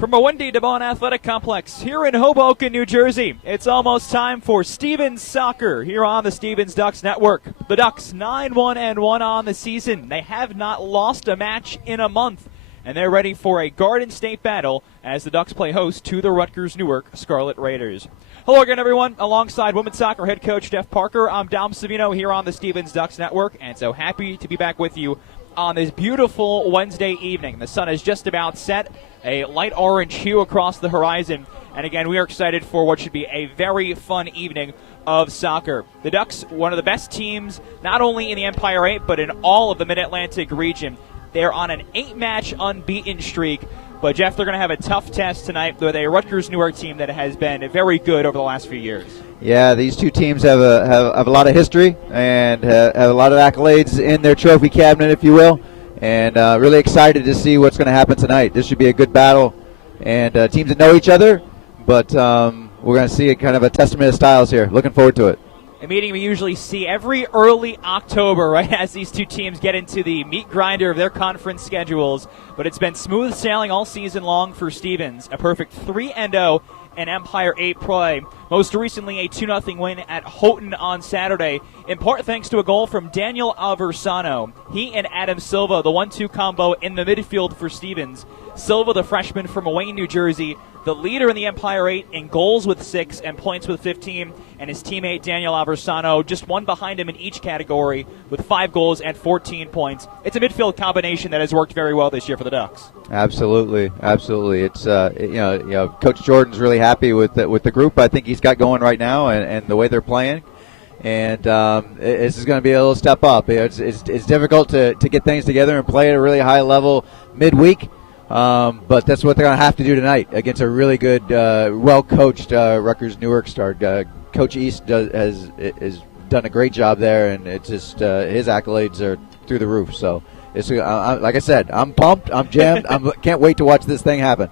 From a windy DeBon Athletic Complex here in Hoboken, New Jersey, it's almost time for Stevens Soccer here on the Stevens Ducks Network. The Ducks 9-1-1 on the season. They have not lost a match in a month, and they're ready for a Garden State battle as the Ducks play host to the Rutgers Newark Scarlet Raiders. Hello again, everyone. Alongside women's soccer head coach Jeff Parker, I'm Dom Savino here on the Stevens Ducks Network, and so happy to be back with you on this beautiful Wednesday evening. The sun is just about set, a light orange hue across the horizon, and again, we are excited for what should be a very fun evening of soccer. The Ducks, one of the best teams, not only in the Empire 8, but in all of the Mid-Atlantic region. They're on an 8-match unbeaten streak, but Jeff, they're going to have a tough test tonight with a Rutgers Newark team that has been very good over the last few years. Yeah, these two teams have a lot of history and have a lot of accolades in their trophy cabinet, if you will, and really excited to see what's going to happen tonight. This should be a good battle, and teams that know each other, but we're going to see a kind of a testament of styles here. Looking forward to it. A meeting we usually see every early October, right, as these two teams get into the meat grinder of their conference schedules. But it's been smooth sailing all season long for Stevens. A perfect 3-0 in Empire 8 play. Most recently, a 2-0 win at Houghton on Saturday, in part thanks to a goal from Daniel Aversano. He and Adam Silva, the 1-2 combo in the midfield for Stevens. Silva, the freshman from Wayne, New Jersey, the leader in the Empire 8 in goals with 6 and points with 15, and his teammate Daniel Aversano just one behind him in each category with 5 goals and 14 points. It's a midfield combination that has worked very well this year for the Ducks. Absolutely. It's Coach Jordan's really happy with the group I think he's got going right now and the way they're playing. And this is going to be a little step up. It's difficult to get things together and play at a really high level midweek. But that's what they're going to have to do tonight against a really good, well-coached Rutgers Newark start. Coach East has done a great job there, and it's just his accolades are through the roof. So, it's like I said, I'm pumped, I'm jammed, can't wait to watch this thing happen.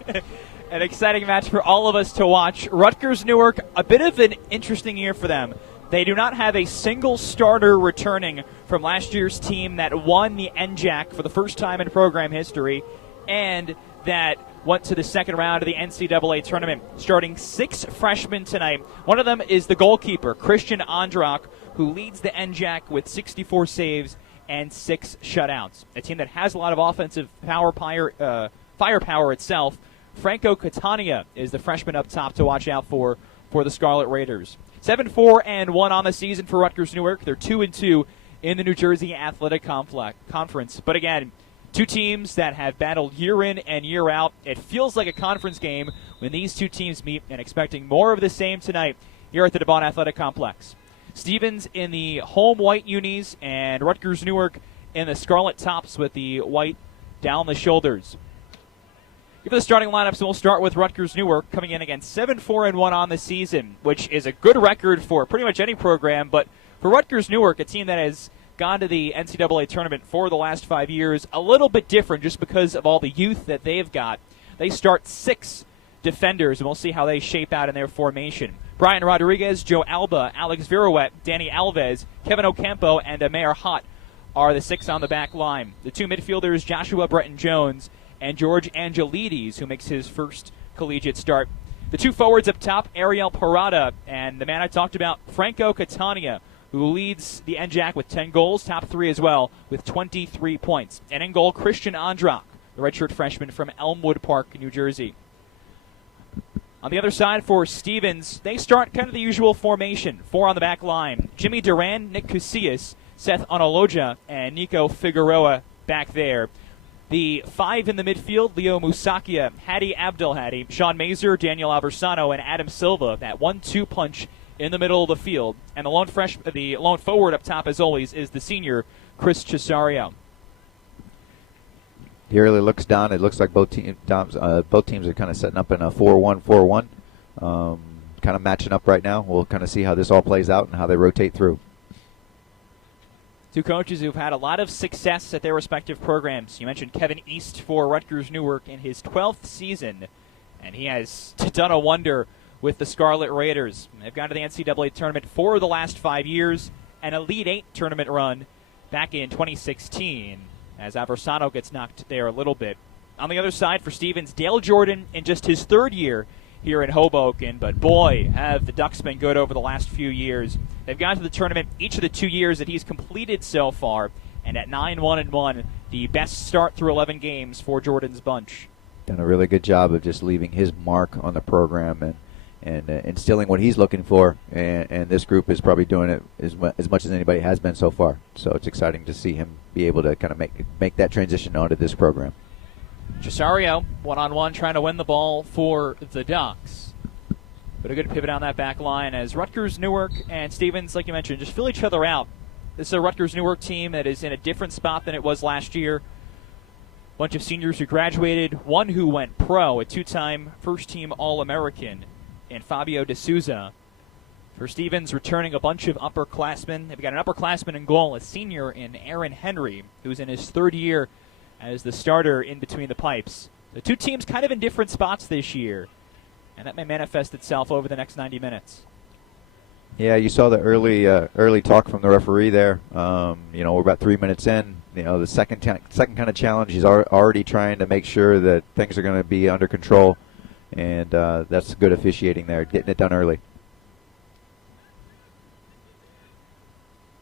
An exciting match for all of us to watch. Rutgers Newark, a bit of an interesting year for them. They do not have a single starter returning from last year's team that won the NJAC for the first time in program history, and that went to the second round of the NCAA tournament, starting 6 freshmen tonight. One of them is the goalkeeper, Christian Andrak, who leads the NJAC with 64 saves and 6 shutouts. A team that has a lot of offensive firepower itself. Franco Catania is the freshman up top to watch out for the Scarlet Raiders. 7-4-1 on the season for Rutgers Newark. They're 2-2 in the New Jersey Athletic Conference. But again, two teams that have battled year in and year out. It feels like a conference game when these two teams meet, and expecting more of the same tonight here at the DeBon Athletic Complex. Stevens in the home white unis and Rutgers Newark in the scarlet tops with the white down the shoulders. Give the starting lineups, and we'll start with Rutgers Newark coming in against 7-4-1 on the season, which is a good record for pretty much any program, but for Rutgers Newark, a team that has gone to the NCAA tournament for the last 5 years, a little bit different just because of all the youth that they've got. They start 6 defenders, and we'll see how they shape out in their formation. Brian Rodriguez, Joe Alba, Alex Viruet, Danny Alves, Kevin Ocampo, and Amer Hott are the 6 on the back line. The 2 midfielders, Joshua Breton-Jones and George Angelides, who makes his first collegiate start. The 2 forwards up top, Ariel Parada, and the man I talked about, Franco Catania, who leads the NJAC with 10 goals, top 3 as well, with 23 points. And in goal, Christian Andrak, the redshirt freshman from Elmwood Park, New Jersey. On the other side for Stevens, they start kind of the usual formation. 4 on the back line. Jimmy Duran, Nick Casillas, Seth Onoloja, and Nico Figueroa back there. The 5 in the midfield, Leo Musakia, Hadi Abdelhadi, Sean Mazer, Daniel Aversano, and Adam Silva. That 1-2 punch in the middle of the field. And the lone forward up top, as always, is the senior, Chris Cesario. He really looks down. It looks like both teams are kind of setting up in a 4-1-4-1, kind of matching up right now. We'll kind of see how this all plays out and how they rotate through. Two coaches who've had a lot of success at their respective programs. You mentioned Kevin East for Rutgers Newark in his 12th season, and he has done a wonder with the Scarlet Raiders. They've gone to the NCAA tournament for the last 5 years, an Elite 8 tournament run back in 2016, as Aversano gets knocked there a little bit. On the other side for Stevens, Dale Jordan in just his third year here in Hoboken, but boy, have the Ducks been good over the last few years. They've gone to the tournament each of the 2 years that he's completed so far, and at 9-1-1, the best start through 11 games for Jordan's bunch. Done a really good job of just leaving his mark on the program and instilling what he's looking for, and this group is probably doing it as much as anybody has been so far. So it's exciting to see him be able to kind of make that transition onto this program. Cesario, one-on-one, trying to win the ball for the Ducks. But a good pivot on that back line as Rutgers, Newark, and Stevens, like you mentioned, just fill each other out. This is a Rutgers Newark team that is in a different spot than it was last year. Bunch of seniors who graduated, one who went pro, a two-time first-team All-American in Fabio D'Souza. For Stevens, returning a bunch of upperclassmen. They've got an upperclassman in goal, a senior in Aaron Henry, who's in his third year as the starter in between the pipes. The two teams kind of in different spots this year, and that may manifest itself over the next 90 minutes. Yeah, you saw the early talk from the referee there. We're about 3 minutes in. The second kind of challenge, he's already trying to make sure that things are going to be under control, and that's good officiating there, getting it done early.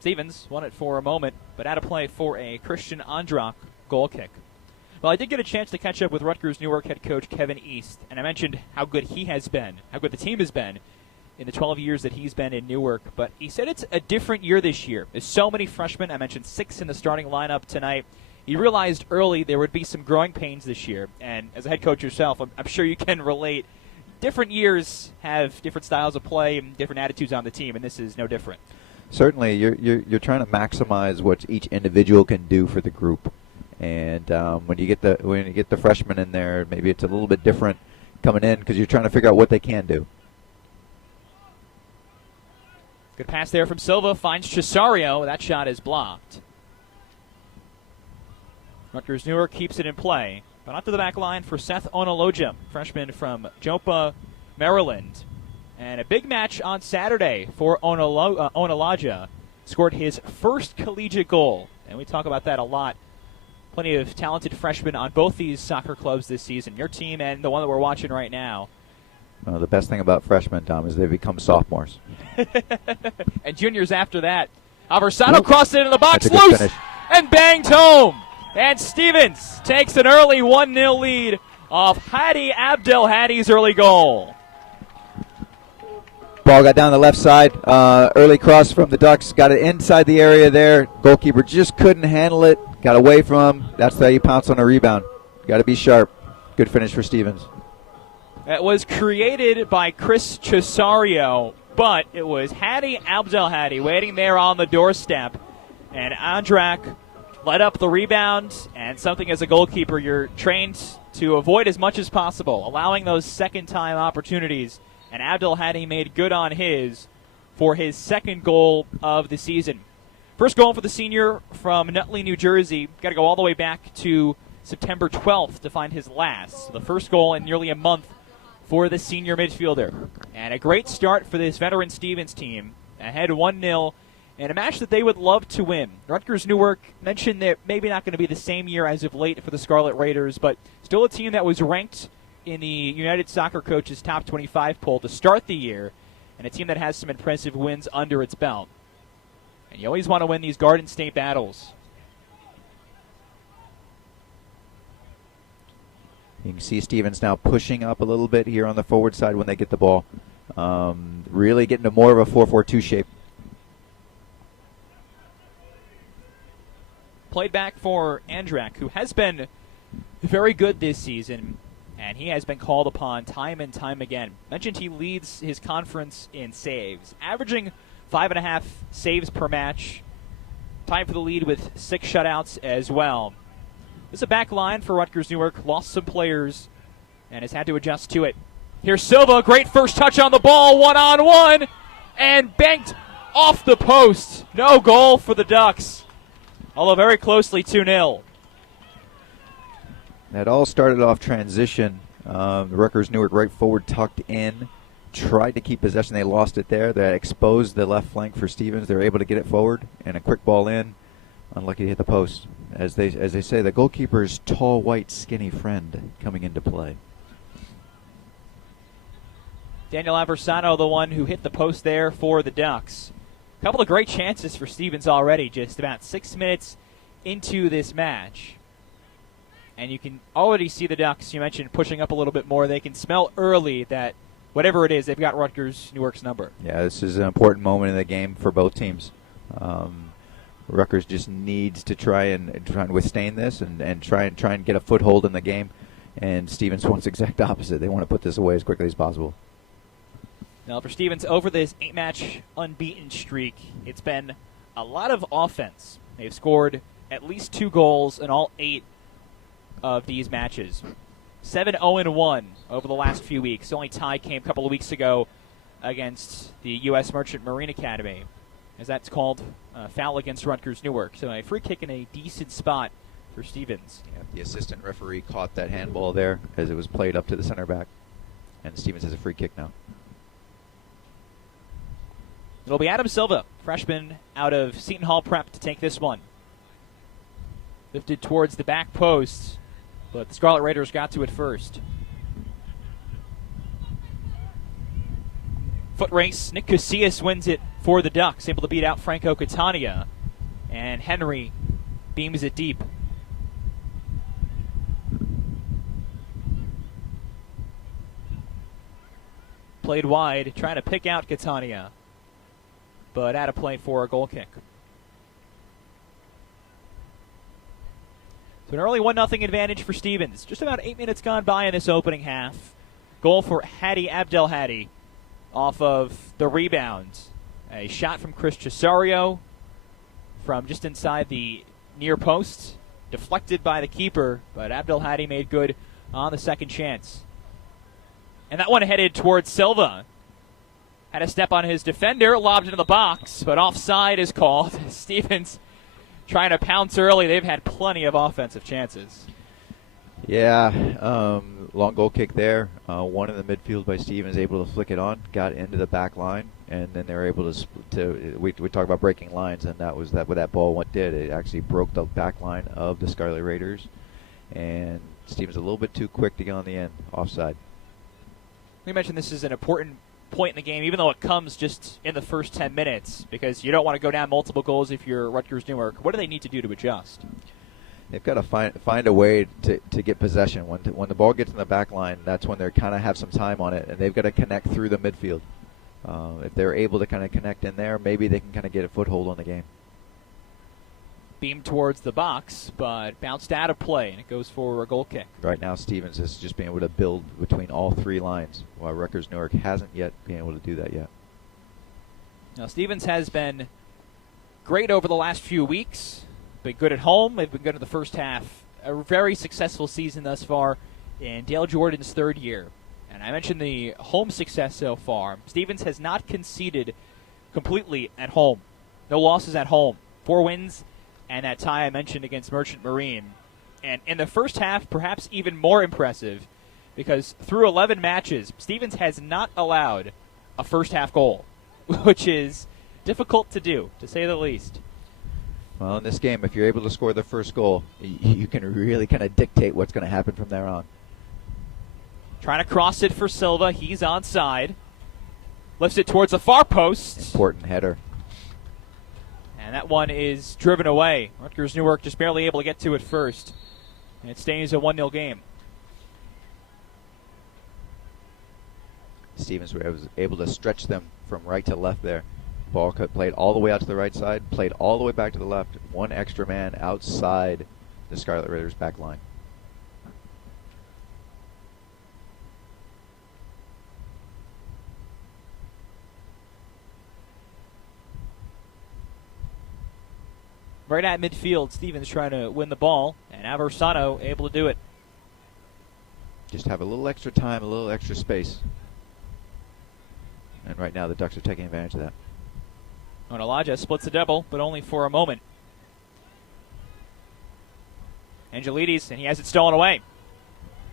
Stevens won it for a moment, but out of play for a Christian Andrak goal kick. Well, I did get a chance to catch up with Rutgers Newark head coach Kevin East, and I mentioned how good he has been, how good the team has been in the 12 years that he's been in Newark. But he said it's a different year this year. There's so many freshmen. I mentioned 6 in the starting lineup tonight. He realized early there would be some growing pains this year, and as a head coach yourself, I'm sure you can relate. Different years have different styles of play and different attitudes on the team, and this is no different. Certainly, you're trying to maximize what each individual can do for the group. And when you get the freshmen in there, maybe it's a little bit different coming in because you're trying to figure out what they can do. Good pass there from Silva, finds Cesario. That shot is blocked. Rutgers Newark keeps it in play, but onto the back line for Seth Onaloja, freshman from Joppa, Maryland. And a big match on Saturday for Onaloja. Scored his first collegiate goal, and we talk about that a lot. Plenty of talented freshmen on both these soccer clubs this season, your team and the one that we're watching right now. Well, the best thing about freshmen, Tom, is they become sophomores. And juniors after that. Aversano crossed it into the box, loose, finish. And banged home. And Stevens takes an early 1-0 lead off Hadi Abdelhadi's early goal. Ball got down the left side. Early cross from the Ducks. Got it inside the area there. Goalkeeper just couldn't handle it. Got away from him. That's how you pounce on a rebound. Got to be sharp. Good finish for Stevens. That was created by Chris Cesario, but it was Hadi Abdelhadi waiting there on the doorstep. And Andrak led up the rebound, and something as a goalkeeper you're trained to avoid as much as possible, allowing those second-time opportunities. And Abdelhadi made good on his for his second goal of the season. First goal for the senior from Nutley, New Jersey. Got to go all the way back to September 12th to find his last. So the first goal in nearly a month for the senior midfielder. And a great start for this veteran Stevens team. Ahead 1-0 in a match that they would love to win. Rutgers Newark mentioned that maybe not going to be the same year as of late for the Scarlet Raiders, but still a team that was ranked in the United Soccer Coaches Top 25 poll to start the year, and a team that has some impressive wins under its belt. And you always want to win these Garden State battles. You can see Stevens now pushing up a little bit here on the forward side when they get the ball. Really getting to more of a 4-4-2 shape. Played back for Andrak, who has been very good this season, and he has been called upon time and time again. Mentioned he leads his conference in saves, averaging 5.5 saves per match. Tied for the lead with 6 shutouts as well. This is a back line for Rutgers Newark. Lost some players and has had to adjust to it. Here's Silva. Great first touch on the ball. 1-on-1. And banked off the post. No goal for the Ducks. Although very closely 2-0. That all started off transition. Rutgers Newark right forward tucked in. Tried to keep possession. They lost it there. That exposed the left flank for Stevens. They were able to get it forward. And a quick ball in. Unlucky to hit the post. as they say, the goalkeeper's tall, white, skinny friend coming into play. Daniel Aversano, the one who hit the post there for the Ducks. A couple of great chances for Stevens already, just about 6 minutes into this match. And you can already see the Ducks, you mentioned, pushing up a little bit more. They can smell early that whatever it is, they've got Rutgers Newark's number. Yeah, this is an important moment in the game for both teams. Rutgers just needs to try and withstand this and try and get a foothold in the game. And Stevens wants the exact opposite. They want to put this away as quickly as possible. Now, for Stevens, over this 8-match unbeaten streak, it's been a lot of offense. They've scored at least 2 goals in all 8 of these matches. 7-0-1 over the last few weeks. The only tie came a couple of weeks ago against the U.S. Merchant Marine Academy, as that's called foul against Rutgers Newark. So a free kick in a decent spot for Stevens. Yeah, the assistant referee caught that handball there as it was played up to the center back. And Stevens has a free kick now. It'll be Adam Silva, freshman out of Seton Hall Prep, to take this one. Lifted towards the back post, but the Scarlet Raiders got to it first. Foot race, Nick Casillas wins it for the Ducks, able to beat out Franco Catania. And Henry beams it deep. Played wide, trying to pick out Catania, but out of play for a goal kick. So an early 1-0 advantage for Stevens. Just about 8 minutes gone by in this opening half. Goal for Hadi Abdelhadi off of the rebound. A shot from Chris Cesario from just inside the near post. Deflected by the keeper, but Abdelhadi made good on the second chance. And that one headed towards Silva. Had a step on his defender, lobbed into the box, but offside is called. Stevens trying to pounce early. They've had plenty of offensive chances. Yeah, long goal kick there. One in the midfield by Stevens, able to flick it on, got into the back line, and then they were able to we talk about breaking lines, and that was what that ball did. It actually broke the back line of the Scarlet Raiders, and Stevens a little bit too quick to get on the end, offside. We mentioned this is an important point in the game, even though it comes just in the first 10 minutes, because you don't want to go down multiple goals if you're Rutgers Newark. What do they need to do to adjust? They've got to find a way to get possession. When the ball gets in the back line, that's when they kind of have some time on it, and they've got to connect through the midfield. If they're able to kind of connect in there, maybe they can kind of get a foothold on the game. Beamed towards the box, but bounced out of play, and it goes for a goal kick. Right now, Stevens has just been able to build between all 3 lines, while Rutgers Newark hasn't yet been able to do that yet. Now, Stevens has been great over the last few weeks. Been good at home. They've been good in the first half. A very successful season thus far in Dale Jordan's 3rd year. And I mentioned the home success so far. Stevens has not conceded completely at home. No losses at home. 4 wins and that tie I mentioned against Merchant Marine. And in the first half, perhaps even more impressive, because through 11 matches, Stevens has not allowed a first-half goal, which is difficult to do, to say the least. Well, in this game, if you're able to score the first goal, you can really kind of dictate what's going to happen from there on. Trying to cross it for Silva. He's onside. Lifts it towards the far post. Important header. And that one is driven away. Rutgers Newark just barely able to get to it first. And it stays a 1-0 game. Stevens was able to stretch them from right to left there. Ball played all the way out to the right side, played all the way back to the left. One extra man outside the Scarlet Raiders' back line. Right at midfield, Stevens trying to win the ball, and Aversano able to do it. Just have a little extra time, a little extra space. And right now the Ducks are taking advantage of that. Onalaja splits the double, but only for a moment. Angelides, and he has it stolen away.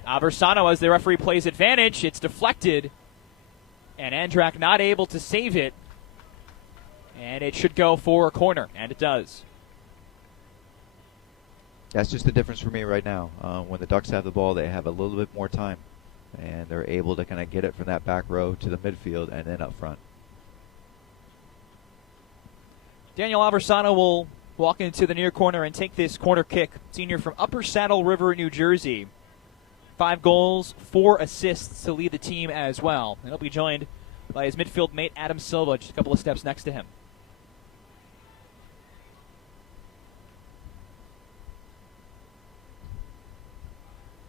Aversano, as the referee plays advantage, it's deflected, and Andrak not able to save it. And it should go for a corner, and it does. That's just the difference for me right now. When the Ducks have the ball, they have a little bit more time, and they're able to kind of get it from that back row to the midfield and then up front. Daniel Aversano will walk into the near corner and take this corner kick. Senior from Upper Saddle River, New Jersey. 5 goals, 4 assists to lead the team as well. And he'll be joined by his midfield mate, Adam Silva, just a couple of steps next to him.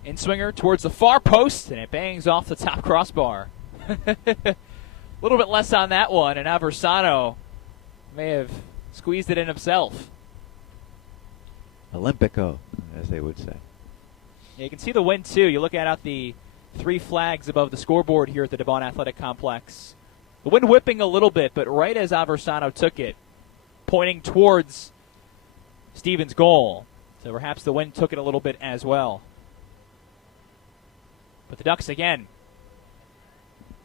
In swinger towards the far post, and it bangs off the top crossbar. A little bit less on that one, and Aversano may have squeezed it in himself. Olympico, as they would say. Yeah, you can see the wind, too. You look out the 3 flags above the scoreboard here at the Devon Athletic Complex. The wind whipping a little bit, but right as Aversano took it, pointing towards Stevens' goal. So perhaps the wind took it a little bit as well. But the Ducks, again,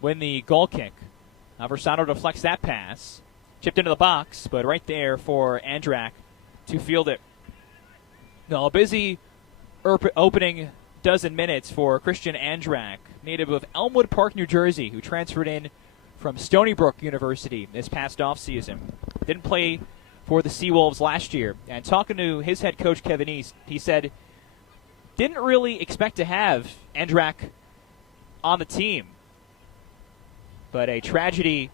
win the goal kick. Aversano deflects that pass. Chipped into the box, but right there for Andrak to field it. Now, a busy opening dozen minutes for Christian Andrak, native of Elmwood Park, New Jersey, who transferred in from Stony Brook University this past offseason. Didn't play for the Seawolves last year. And talking to his head coach, Kevin East, he said, didn't really expect to have Andrak on the team. But a tragedy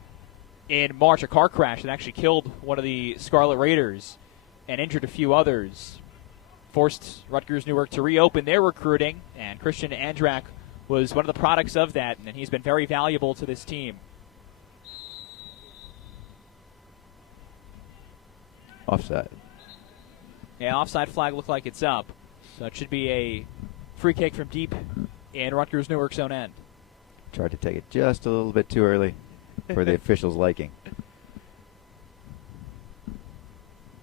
in March, a car crash that actually killed one of the Scarlet Raiders and injured a few others, forced Rutgers Newark to reopen their recruiting, and Christian Andrak was one of the products of that, and he's been very valuable to this team. Offside. Yeah, offside flag looked like it's up, so it should be a free kick from deep in Rutgers Newark's own end. Tried to take it just a little bit too early for the officials' liking.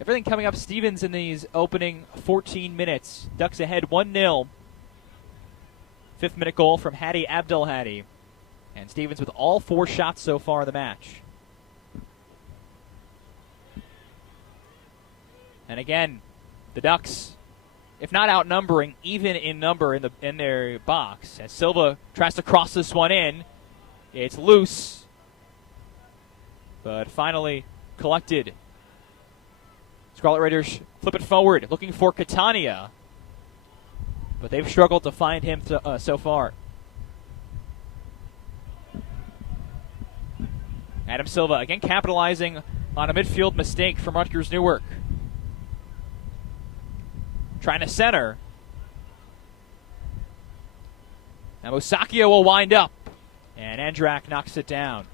Everything coming up Stevens in these opening 14 minutes. Ducks ahead 1-0. 5th-minute goal from Hadi Abdelhadi. And Stevens with all 4 shots so far in the match. And again, the Ducks, if not outnumbering, even in number in their box. As Silva tries to cross this one in, it's loose, but finally collected. Scarlet Raiders flip it forward, looking for Catania, but they've struggled to find him so far. Adam Silva again capitalizing on a midfield mistake from Rutgers Newark. Trying to center. Now Musacchio will wind up, and Andrak knocks it down.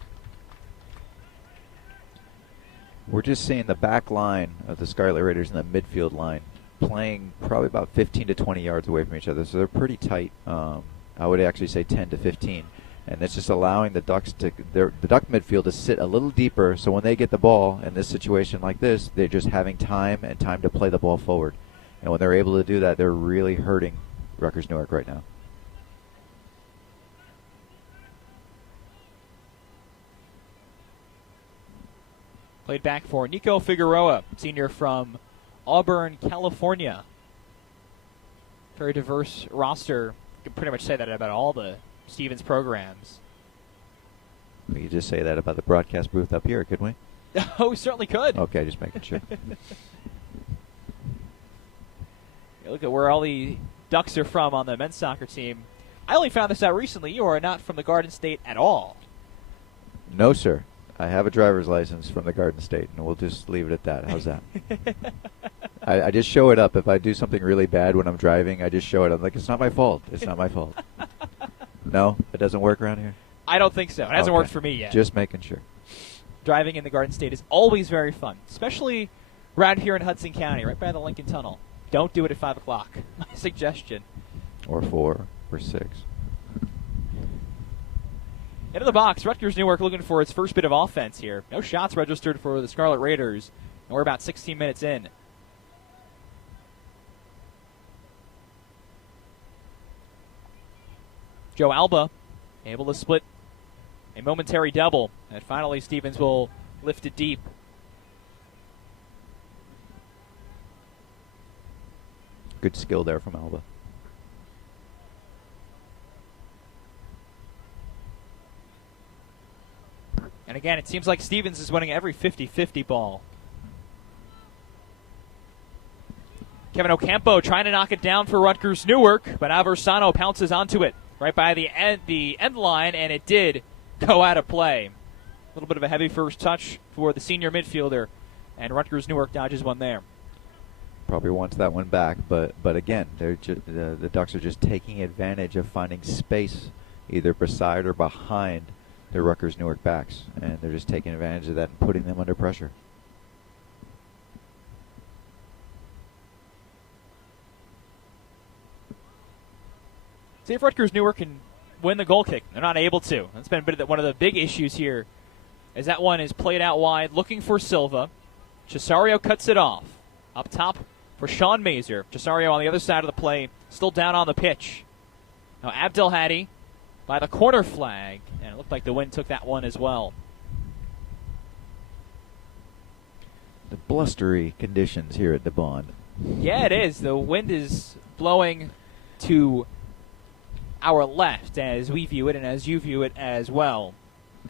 We're just seeing the back line of the Scarlet Raiders and the midfield line playing probably about 15 to 20 yards away from each other, so they're pretty tight. I would actually say 10 to 15, and it's just allowing the Ducks to the Duck midfield to sit a little deeper, so when they get the ball in this situation like this, they're just having time to play the ball forward. And when they're able to do that, they're really hurting Rutgers Newark right now. Played back for Nico Figueroa, senior from Auburn, California. Very diverse roster. You can pretty much say that about all the Stevens programs. We could just say that about the broadcast booth up here, couldn't we? Oh, we certainly could. Okay, just making sure. Look at where all the Ducks are from on the men's soccer team. I only found this out recently. You are not from the Garden State at all. No, sir. I have a driver's license from the Garden State, and we'll just leave it at that. How's that? I just show it up. If I do something really bad when I'm driving, I just show it up. I'm like, it's not my fault. It's not my fault. No? It doesn't work around here? I don't think so. It hasn't worked for me yet. Just making sure. Driving in the Garden State is always very fun, especially around here in Hudson County, right by the Lincoln Tunnel. Don't do it at 5 o'clock. My suggestion. Or 4 or 6. Into the box, Rutgers Newark looking for its first bit of offense here. No shots registered for the Scarlet Raiders, and we're about 16 minutes in. Joe Alba able to split a momentary double, and finally Stevens will lift it deep. Good skill there from Alba. And again, it seems like Stevens is winning every 50-50 ball. Kevin Ocampo trying to knock it down for Rutgers Newark, but Aversano pounces onto it right by the end line, and it did go out of play. A little bit of a heavy first touch for the senior midfielder, and Rutgers Newark dodges one there. Probably wants that one back, but again, the Ducks are just taking advantage of finding space either beside or behind the Rutgers Newark backs, and they're just taking advantage of that and putting them under pressure. See if Rutgers Newark can win the goal kick. They're not able to. That's been one of the big issues here, as that one is played out wide, looking for Silva. Cesario cuts it off. Up top for Sean Mazer. Cesario on the other side of the play, still down on the pitch. Now Abdelhadi by the corner flag, and it looked like the wind took that one as well. The blustery conditions here at the Bond. Yeah, it is. The wind is blowing to our left as we view it and as you view it as well.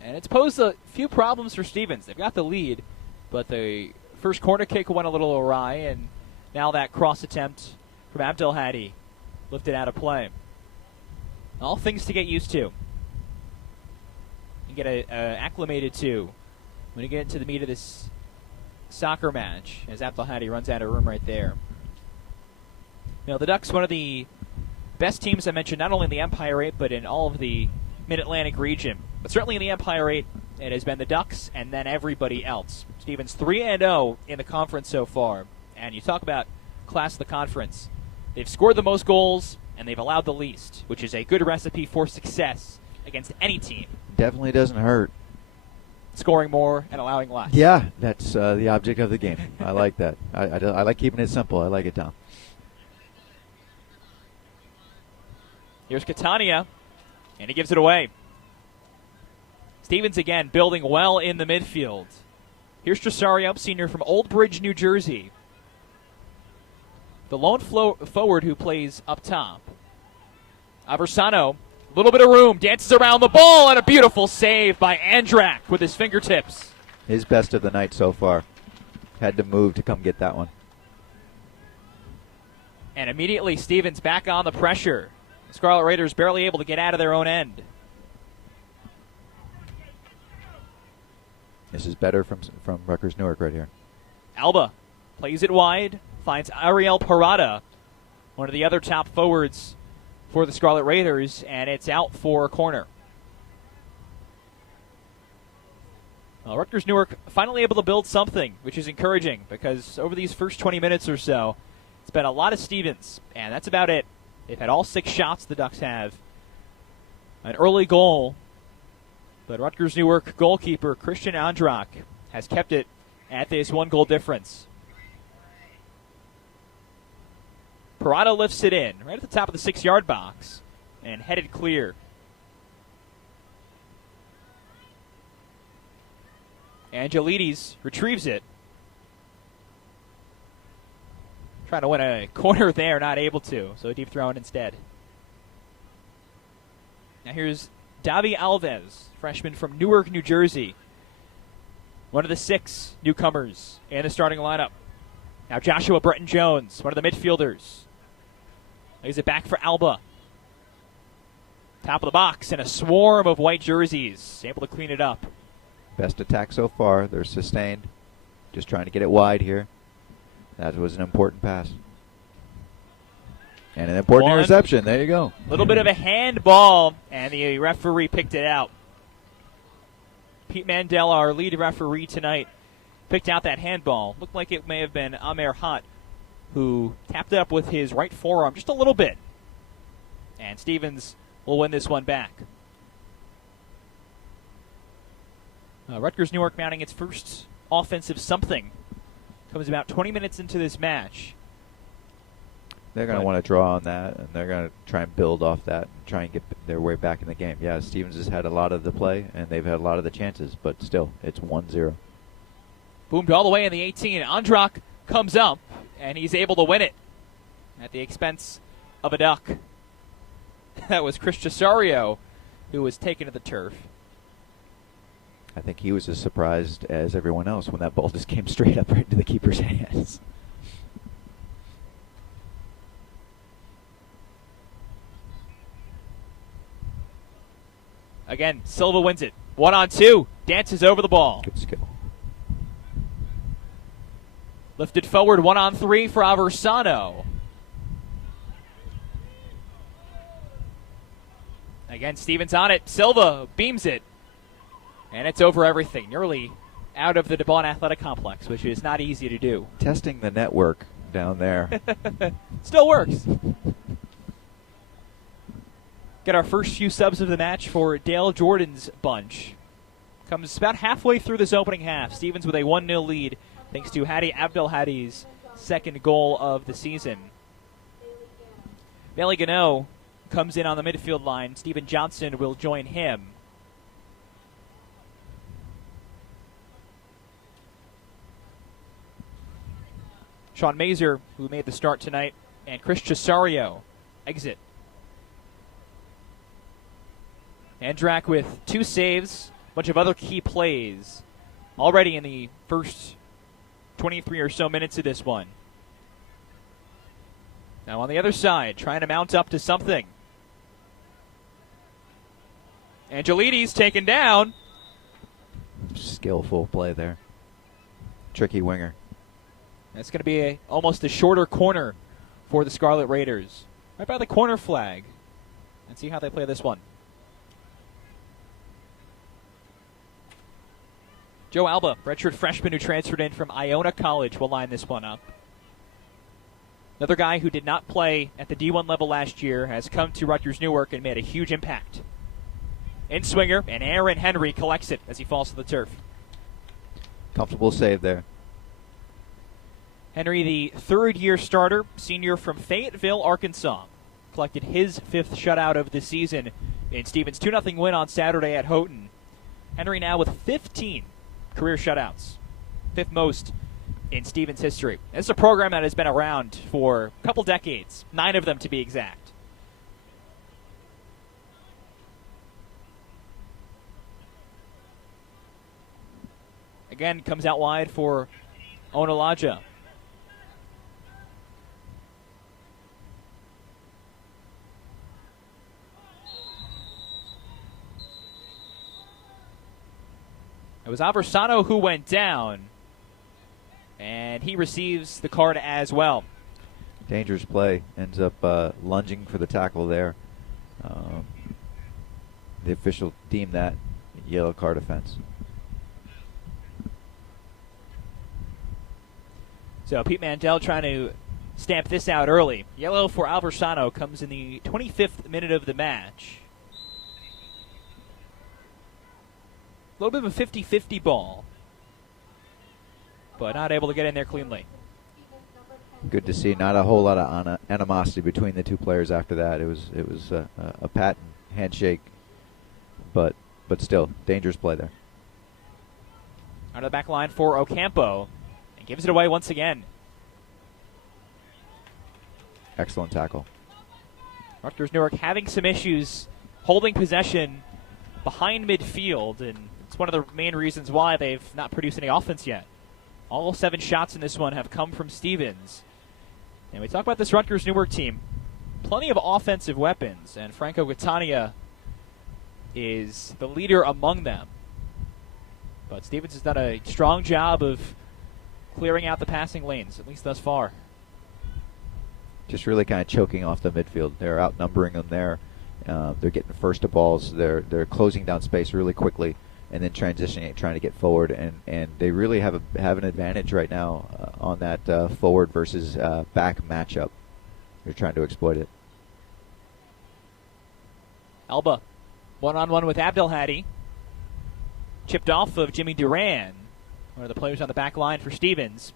And it's posed a few problems for Stevens. They've got the lead, but the first corner kick went a little awry, and now that cross attempt from Abdelhadi lifted out of play. All things to get used to. You get acclimated to when you get into the meat of this soccer match, as Abdelhadi runs out of room right there. You know, the Ducks, one of the best teams I mentioned, not only in the Empire 8, but in all of the Mid-Atlantic region. But certainly in the Empire 8, it has been the Ducks and then everybody else. Stevens 3-0 in the conference so far. And you talk about class of the conference. They've scored the most goals, and they've allowed the least, which is a good recipe for success against any team. Definitely doesn't hurt. Scoring more and allowing less. Yeah, that's the object of the game. I like that. I like keeping it simple. I like it, Tom. Here's Catania, and he gives it away. Stevens again building well in the midfield. Here's Tresario, senior from Old Bridge, New Jersey. The lone forward who plays up top. Aversano, a little bit of room, dances around the ball, and a beautiful save by Andrak with his fingertips. His best of the night so far. Had to move to come get that one. And immediately Stevens back on the pressure. The Scarlet Raiders barely able to get out of their own end. This is better from Rutgers Newark right here. Alba plays it wide, finds Ariel Parada, one of the other top forwards for the Scarlet Raiders, and it's out for a corner. Well, Rutgers Newark finally able to build something, which is encouraging, because over these first 20 minutes or so, it's been a lot of Stevens, and that's about it. They've had all 6 shots the Ducks have. An early goal, but Rutgers Newark goalkeeper Christian Andrak has kept it at this 1-goal difference. Parada lifts it in right at the top of the 6-yard box and headed clear. Angelides retrieves it. Trying to win a corner there, not able to, so a deep throw in instead. Now here's Davi Alves, freshman from Newark, New Jersey. One of the 6 newcomers in the starting lineup. Now Joshua Breton-Jones, one of the midfielders. Lays it back for Alba. Top of the box and a swarm of white jerseys. Able to clean it up. Best attack so far. They're sustained. Just trying to get it wide here. That was an important pass. And an important interception. There you go. A little bit of a handball, and the referee picked it out. Pete Mandel, our lead referee tonight, picked out that handball. Looked like it may have been Amer Hutt, who tapped it up with his right forearm just a little bit. And Stevens will win this one back. Rutgers Newark mounting its first offensive something. Comes about 20 minutes into this match. They're going to want to draw on that, and they're going to try and build off that and try and get their way back in the game. Yeah, Stevens has had a lot of the play, and they've had a lot of the chances, but still, it's 1-0. Boomed all the way in the 18. Andrak comes up, and he's able to win it. at the expense of a duck. That was Chris Cesario, who was taken to the turf. I think he was as surprised as everyone else when that ball just came straight up right into the keeper's hands. Again, Silva wins it. 1-on-2. Dances over the ball. Good skill. Lifted forward, 1-on-3 for Aversano. Again, Stevens on it. Silva beams it. And it's over everything. Nearly out of the DeBon Athletic Complex, which is not easy to do. Testing the network down there. Still works. Get our first few subs of the match for Dale Jordan's bunch. Comes about halfway through this opening half. Stevens with a 1-0 lead thanks to Hadi Abdelhadi's second goal of the season. Bailey Gano comes in on the midfield line. Steven Johnson will join him. Sean Mazer, who made the start tonight, and Chris Cesario exit. Andrak with 2 saves, a bunch of other key plays already in the first 23 or so minutes of this one. Now on the other side, trying to mount up to something. Angelides taken down. Skillful play there. Tricky winger. That's going to be almost a shorter corner for the Scarlet Raiders. Right by the corner flag. And see how they play this one. Joe Alba, redshirt freshman who transferred in from Iona College, will line this one up. Another guy who did not play at the D1 level last year has come to Rutgers Newark and made a huge impact. In swinger, and Aaron Henry collects it as he falls to the turf. Comfortable save there. Henry, the third-year starter, senior from Fayetteville, Arkansas, collected his 5th shutout of the season in Stevens' 2-0 win on Saturday at Houghton. Henry now with 15 career shutouts, 5th most in Stevens history. This is a program that has been around for a couple decades, 9 of them to be exact. Again, comes out wide for Onalaja. It was Aversano who went down, and he receives the card as well. Dangerous play. Ends up lunging for the tackle there. The official deemed that yellow card offense. So Pete Mandel trying to stamp this out early. Yellow for Aversano comes in the 25th minute of the match. A little bit of a 50-50 ball, but not able to get in there cleanly. Good to see. Not a whole lot of animosity between the two players after that. It was a pat and handshake, but still dangerous play there. Out of the back line for Ocampo, and gives it away once again. Excellent tackle. Rutgers Newark having some issues holding possession behind midfield, and it's one of the main reasons why they've not produced any offense yet. All 7 shots in this one have come from Stevens. And we talk about this Rutgers Newark team. Plenty of offensive weapons, and Franco Catania is the leader among them. But Stevens has done a strong job of clearing out the passing lanes, at least thus far. Just really kind of choking off the midfield. They're outnumbering them there. They're getting first to balls. They're closing down space really quickly, and then transitioning, trying to get forward. And they really have an advantage right now on that forward versus back matchup. They're trying to exploit it. Alba, 1-on-1 with Abdelhadi. Chipped off of Jimmy Duran, one of the players on the back line for Stevens,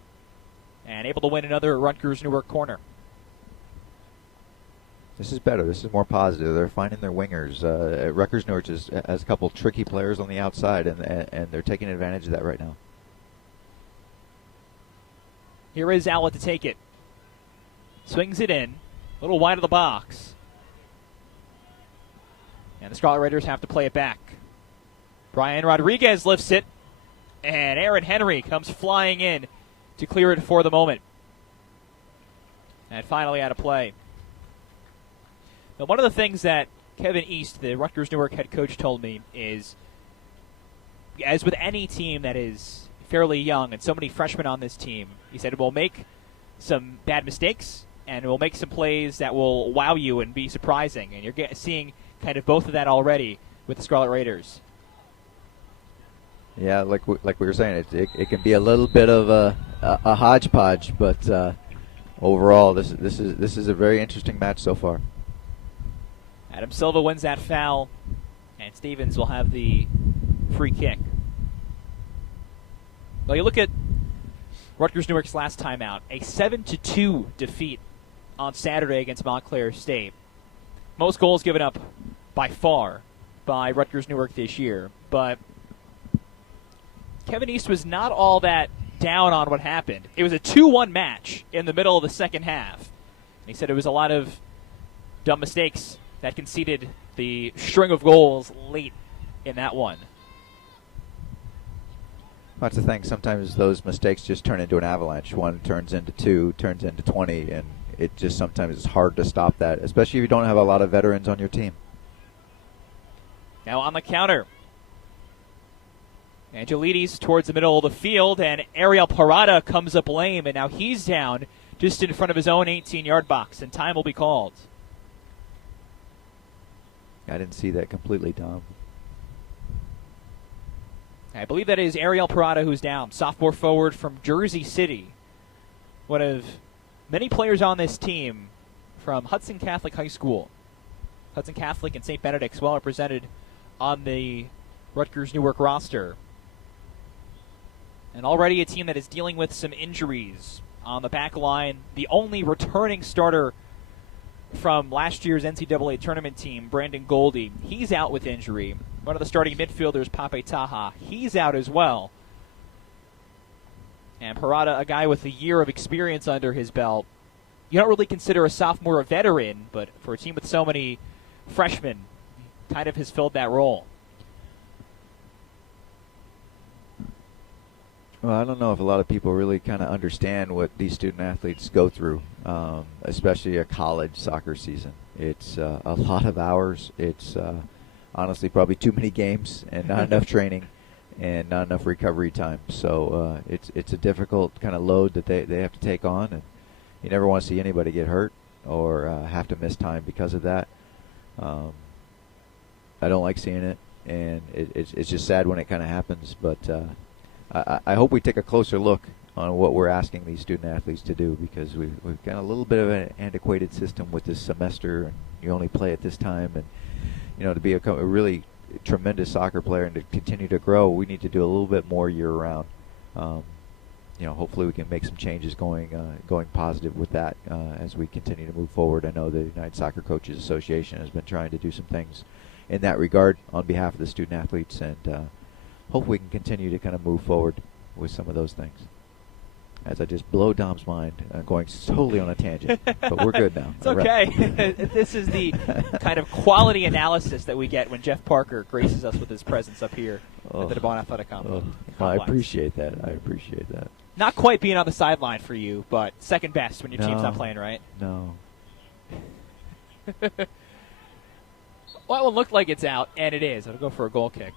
and able to win another Rutgers Newark corner. This is better. This is more positive. They're finding their wingers. Rutgers Newark has a couple tricky players on the outside, and they're taking advantage of that right now. Here is Alba to take it. Swings it in. A little wide of the box. And the Scarlet Raiders have to play it back. Brian Rodriguez lifts it. And Aaron Henry comes flying in to clear it for the moment. And finally out of play. Now, one of the things that Kevin East, the Rutgers Newark head coach, told me is, as with any team that is fairly young and so many freshmen on this team, he said we'll make some bad mistakes and we'll make some plays that will wow you and be surprising. And you're seeing kind of both of that already with the Scarlet Raiders. Yeah, like we were saying, it can be a little bit of a hodgepodge, but overall, this is a very interesting match so far. Adam Silva wins that foul, and Stevens will have the free kick. Well, you look at Rutgers Newark's last time out, a 7-2 defeat on Saturday against Montclair State. Most goals given up by far by Rutgers Newark this year, but Kevin East was not all that down on what happened. It was a 2-1 match in the middle of the second half. He said it was a lot of dumb mistakes that conceded the string of goals late in that one. That's the thing. Sometimes those mistakes just turn into an avalanche. One turns into 2, turns into 20, and it just sometimes is hard to stop that, especially if you don't have a lot of veterans on your team. Now on the counter. Angelides towards the middle of the field, and Ariel Parada comes up lame, and now he's down just in front of his own 18-yard box, and time will be called. I didn't see that completely, Tom. I believe that is Ariel Parada who's down, sophomore forward from Jersey City. One of many players on this team from Hudson Catholic High School. Hudson Catholic and St. Benedict's well represented on the Rutgers Newark roster. And already a team that is dealing with some injuries on the back line. The only returning starter from last year's NCAA tournament team, Brandon Goldie, he's out with injury. One of the starting midfielders, Pape Taha, he's out as well. And Parada, a guy with a year of experience under his belt. You don't really consider a sophomore a veteran, but for a team with so many freshmen, kind of has filled that role. Well, I don't know if a lot of people really kind of understand what these student athletes go through, especially a college soccer season. It's a lot of hours. It's honestly probably too many games and not enough training and not enough recovery time. So it's a difficult kind of load that they have to take on, and you never want to see anybody get hurt or have to miss time because of that. I don't like seeing it, and it's just sad when it kind of happens, but I hope we take a closer look on what we're asking these student athletes to do, because we've got a little bit of an antiquated system with this semester, and you only play at this time. And to be a really tremendous soccer player and to continue to grow, we need to do a little bit more year-round. Hopefully we can make some changes going positive with that as we continue to move forward. I know the United Soccer Coaches Association has been trying to do some things in that regard on behalf of the student athletes, and hopefully we can continue to kind of move forward with some of those things. As I just blow Dom's mind, going totally on a tangent, but we're good now. It's okay. This is the kind of quality analysis that we get when Jeff Parker graces us with his presence up here at the DeBon Athletic Complex. I appreciate that. Not quite being on the sideline for you, but second best when your team's not playing, right? No. Well, it looked like it's out, and it is. It'll go for a goal kick.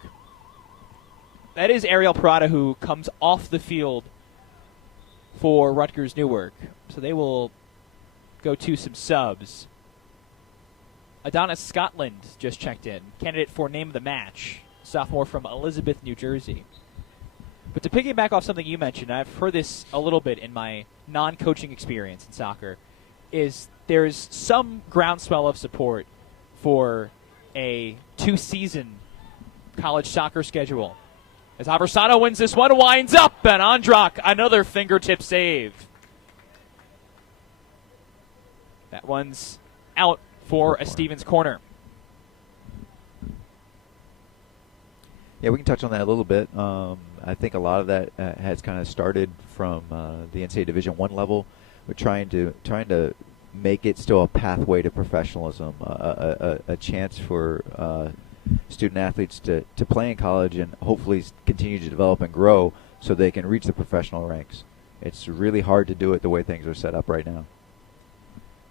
That is Ariel Parada, who comes off the field for Rutgers Newark. So they will go to some subs. Adonis Scotland just checked in, candidate for name of the match, sophomore from Elizabeth, New Jersey. But to piggyback off something you mentioned, I've heard this a little bit in my non-coaching experience in soccer, is there's some groundswell of support for a 2-season college soccer schedule. As Aversano wins this one, winds up, and Ondrak, another fingertip save. That one's out for a Stevens corner. Yeah, we can touch on that a little bit. I think a lot of that has kind of started from the NCAA Division I level, with trying to make it still a pathway to professionalism, a chance for student athletes to play in college and hopefully continue to develop and grow so they can reach the professional ranks. It's really hard to do it the way things are set up right now.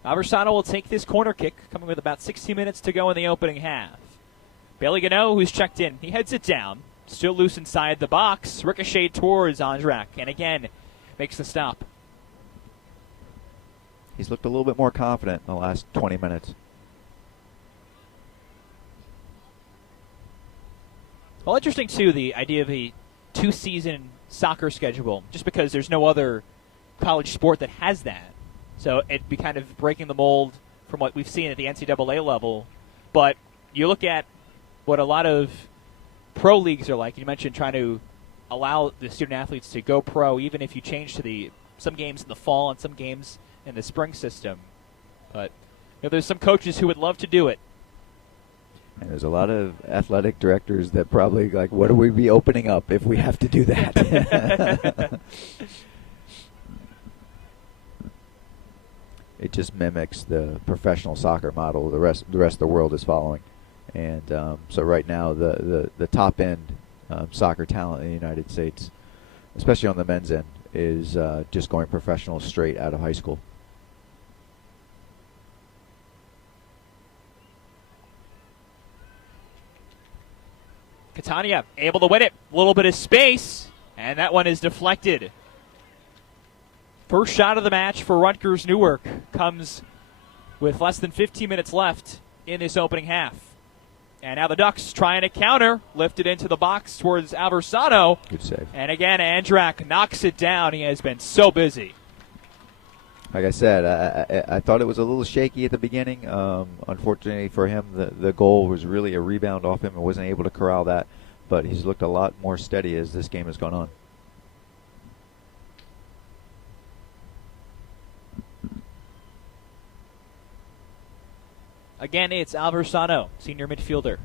Aversano will take this corner kick, coming with about 16 minutes to go in the opening half. Bailey Gano, who's checked in, he heads it down. Still loose inside the box. Ricochet towards Andrak, and again, makes the stop. He's looked a little bit more confident in the last 20 minutes. Well, interesting, too, the idea of a 2-season soccer schedule, just because there's no other college sport that has that. So it'd be kind of breaking the mold from what we've seen at the NCAA level. But you look at what a lot of pro leagues are like. You mentioned trying to allow the student athletes to go pro, even if you change to some games in the fall and some games in the spring system. But there's some coaches who would love to do it. And there's a lot of athletic directors that probably like, what do we be opening up if we have to do that? It just mimics the professional soccer model the rest of the world is following. And so right now the top end soccer talent in the United States, especially on the men's end, is just going professional straight out of high school. Catania able to win it. A little bit of space, and that one is deflected. First shot of the match for Rutgers Newark comes with less than 15 minutes left in this opening half. And now the Ducks trying to counter, lifted into the box towards Aversano. Good save. And again, Andrak knocks it down. He has been so busy. Like I said, I thought it was a little shaky at the beginning. Unfortunately for him, the goal was really a rebound off him and wasn't able to corral that. But he's looked a lot more steady as this game has gone on. Again, it's Aversano, senior midfielder.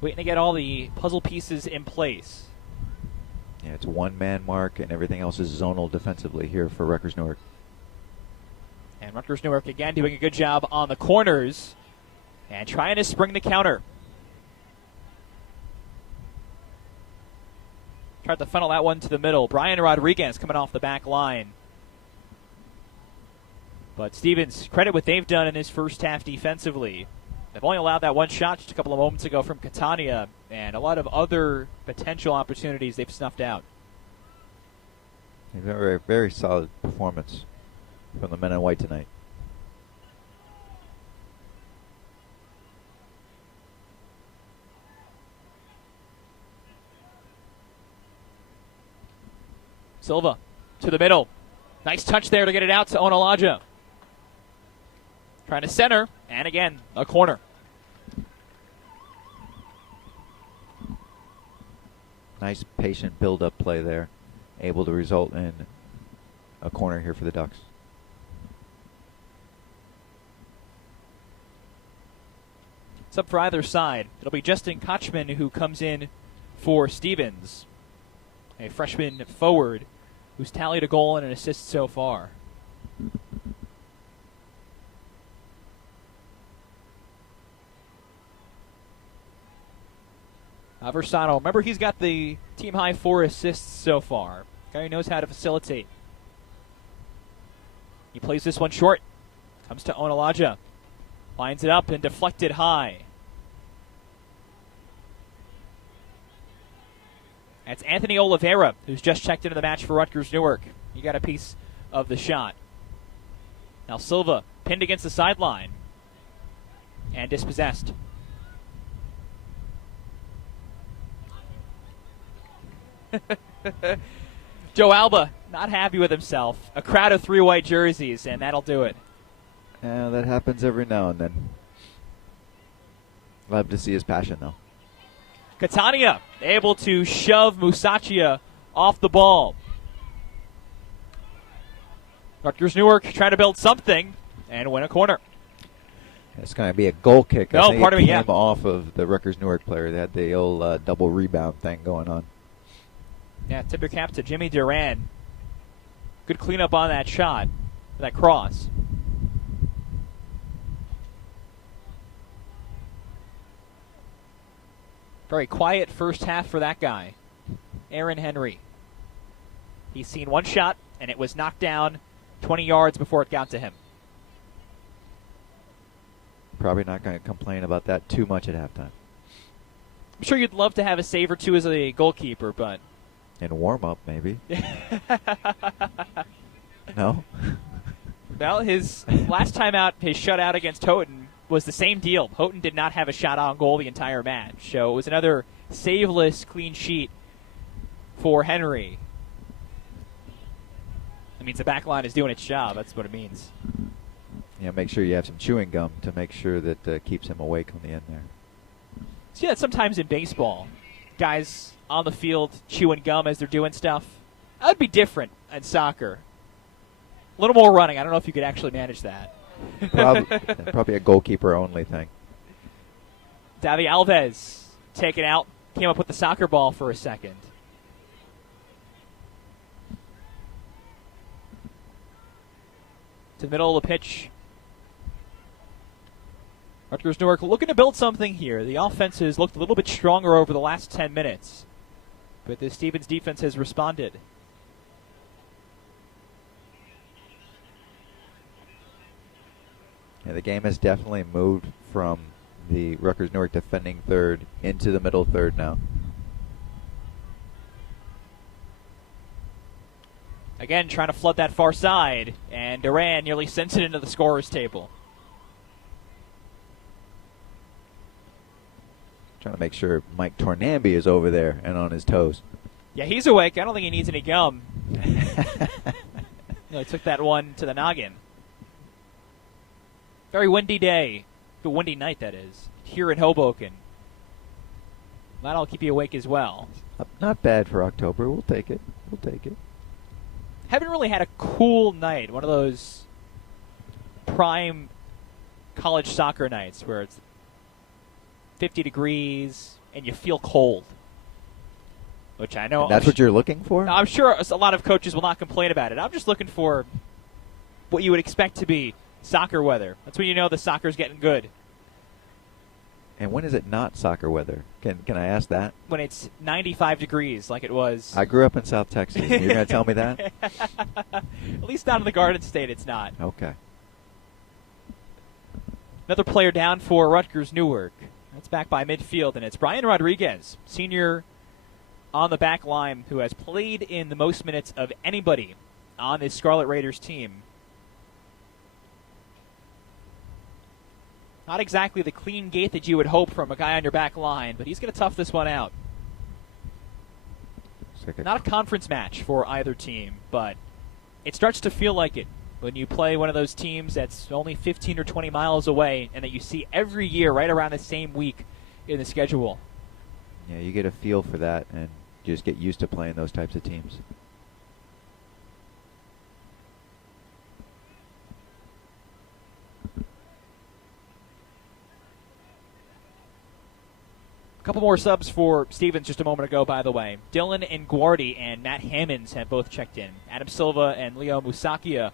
Waiting to get all the puzzle pieces in place. Yeah, it's a one-man mark, and everything else is zonal defensively here for Rutgers Newark. And Rutgers Newark again doing a good job on the corners and trying to spring the counter. Tried to funnel that one to the middle. Brian Rodriguez coming off the back line. But Stevens, credit what they've done in this first half defensively. They've only allowed that one shot just a couple of moments ago from Catania, and a lot of other potential opportunities they've snuffed out. A very, very solid performance from the men in white tonight. Silva to the middle. Nice touch there to get it out to Onalaja. Trying to center, and again, a corner. Nice patient build-up play there, able to result in a corner here for the Ducks. Sub for either side. It'll be Justin Kochman who comes in for Stevens, a freshman forward who's tallied a goal and an assist so far. Aversano, remember he's got the team high 4 assists so far. Guy who knows how to facilitate. He plays this one short. Comes to Onalaja. Lines it up and deflected high. That's Anthony Oliveira, who's just checked into the match for Rutgers Newark. He got a piece of the shot. Now Silva pinned against the sideline and dispossessed. Joe Alba not happy with himself. A crowd of 3 white jerseys, and that'll do it. Yeah, that happens every now and then. Love to see his passion, though. Catania able to shove Musacchia off the ball. Rutgers Newark trying to build something and win a corner. It's going to be a goal kick. No, I think pardon it me, came yeah. off of the Rutgers Newark player. They had the old double rebound thing going on. Yeah, tip your cap to Jimmy Duran. Good cleanup on that shot, that cross. Very quiet first half for that guy, Aaron Henry. He's seen one shot, and it was knocked down 20 yards before it got to him. Probably not going to complain about that too much at halftime. I'm sure you'd love to have a save or two as a goalkeeper, but... In warm-up, maybe. No? Well, his last time out, his shutout against Houghton was the same deal. Houghton did not have a shot on goal the entire match, so it was another saveless clean sheet for Henry. It means the back line is doing its job. That's what it means. Yeah, make sure you have some chewing gum to make sure that keeps him awake on the end there. See that sometimes in baseball. Guys on the field chewing gum as they're doing stuff. That would be different in soccer. A little more running. I don't know if you could actually manage that. Probably a goalkeeper-only thing. Davi Alves taken out. Came up with the soccer ball for a second. To the middle of the pitch. Rutgers Newark looking to build something here. The offense has looked a little bit stronger over the last 10 minutes. But the Stevens defense has responded. Yeah, the game has definitely moved from the Rutgers Newark defending third into the middle third now. Again, trying to flood that far side. And Duran nearly sends it into the scorer's table. Trying to make sure Mike Tornamby is over there and on his toes. Yeah, he's awake. I don't think he needs any gum. He took that one to the noggin. Very windy day. A windy night, that is, here in Hoboken. That'll keep you awake as well. Not bad for October. We'll take it. We'll take it. Haven't really had a cool night. One of those prime college soccer nights where it's 50 degrees and you feel cold. Which I know. And that's what you're looking for? I'm sure a lot of coaches will not complain about it. I'm just looking for what you would expect to be soccer weather. That's when you know the soccer's getting good. And when is it not soccer weather? Can I ask that? When it's 95 degrees like it was. I grew up in South Texas. You're going to tell me that? At least not in the Garden State, it's not. Okay. Another player down for Rutgers Newark. That's back by midfield, and it's Brian Rodriguez, senior on the back line, who has played in the most minutes of anybody on this Scarlet Raiders team. Not exactly the clean gait that you would hope from a guy on your back line, but he's going to tough this one out. Not a conference match for either team, but it starts to feel like it when you play one of those teams that's only 15 or 20 miles away and that you see every year right around the same week in the schedule. Yeah, you get a feel for that, and you just get used to playing those types of teams. Couple more subs for Stevens just a moment ago, by the way. Dylan Nguardi and Matt Hammonds have both checked in. Adam Silva and Leo Musakia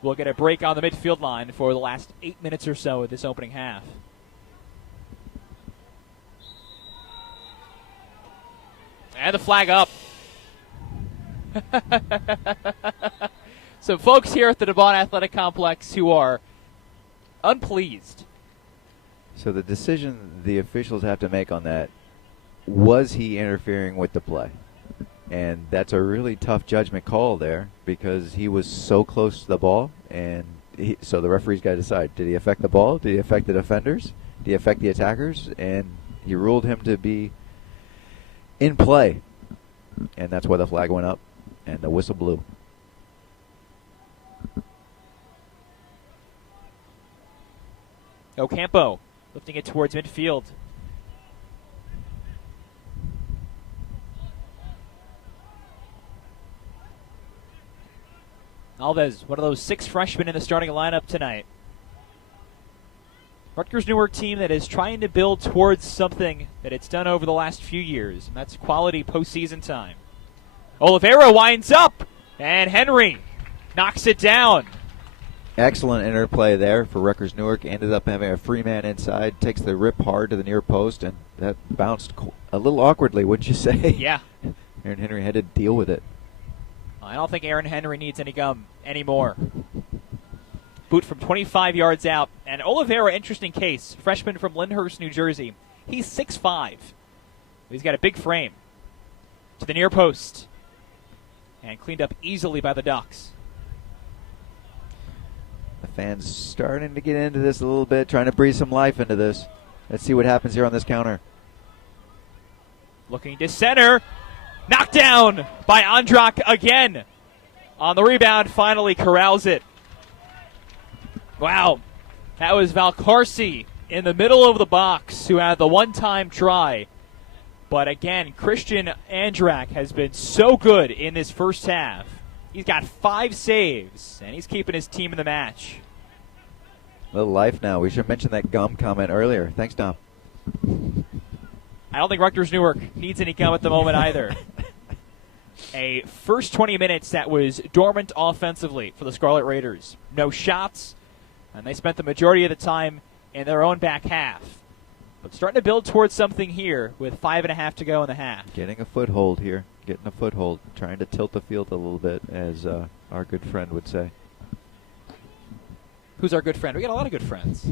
will get a break on the midfield line for the last 8 minutes or so of this opening half. And the flag up. So folks here at the DeBon Athletic Complex who are unpleased. So the decision the officials have to make on that, was he interfering with the play? And that's a really tough judgment call there because he was so close to the ball, and so the referee's got to decide, did he affect the ball? Did he affect the defenders? Did he affect the attackers? And he ruled him to be in play. And that's why the flag went up and the whistle blew. Ocampo lifting it towards midfield. Alves, one of those 6 freshmen in the starting lineup tonight. Rutgers Newark team that is trying to build towards something that it's done over the last few years, and that's quality postseason time. Oliveira winds up, and Henry knocks it down. Excellent interplay there for Rutgers Newark. Ended up having a free man inside, takes the rip hard to the near post, and that bounced a little awkwardly, wouldn't you say? Yeah. Aaron Henry had to deal with it. I don't think Aaron Henry needs any gum anymore. Boot from 25 yards out. And Oliveira, interesting case. Freshman from Lyndhurst, New Jersey. He's 6'5". He's got a big frame. To the near post. And cleaned up easily by the Ducks. The fans starting to get into this a little bit, trying to breathe some life into this. Let's see what happens here on this counter. Looking to center. Knocked down by Andrak again. On the rebound, finally corrals it. Wow. That was Valcarce in the middle of the box who had the one-time try. But again, Christian Andrak has been so good in this first half. He's got 5 saves, and he's keeping his team in the match. A little life now. We should mention that gum comment earlier. Thanks, Tom. I don't think Rutgers Newark needs any gum at the moment either. A first 20 minutes that was dormant offensively for the Scarlet Raiders. No shots, and they spent the majority of the time in their own back half. But starting to build towards something here with 5.5 to go in the half. Getting a foothold here. Getting a foothold. Trying to tilt the field a little bit, as our good friend would say. Who's our good friend? We got a lot of good friends.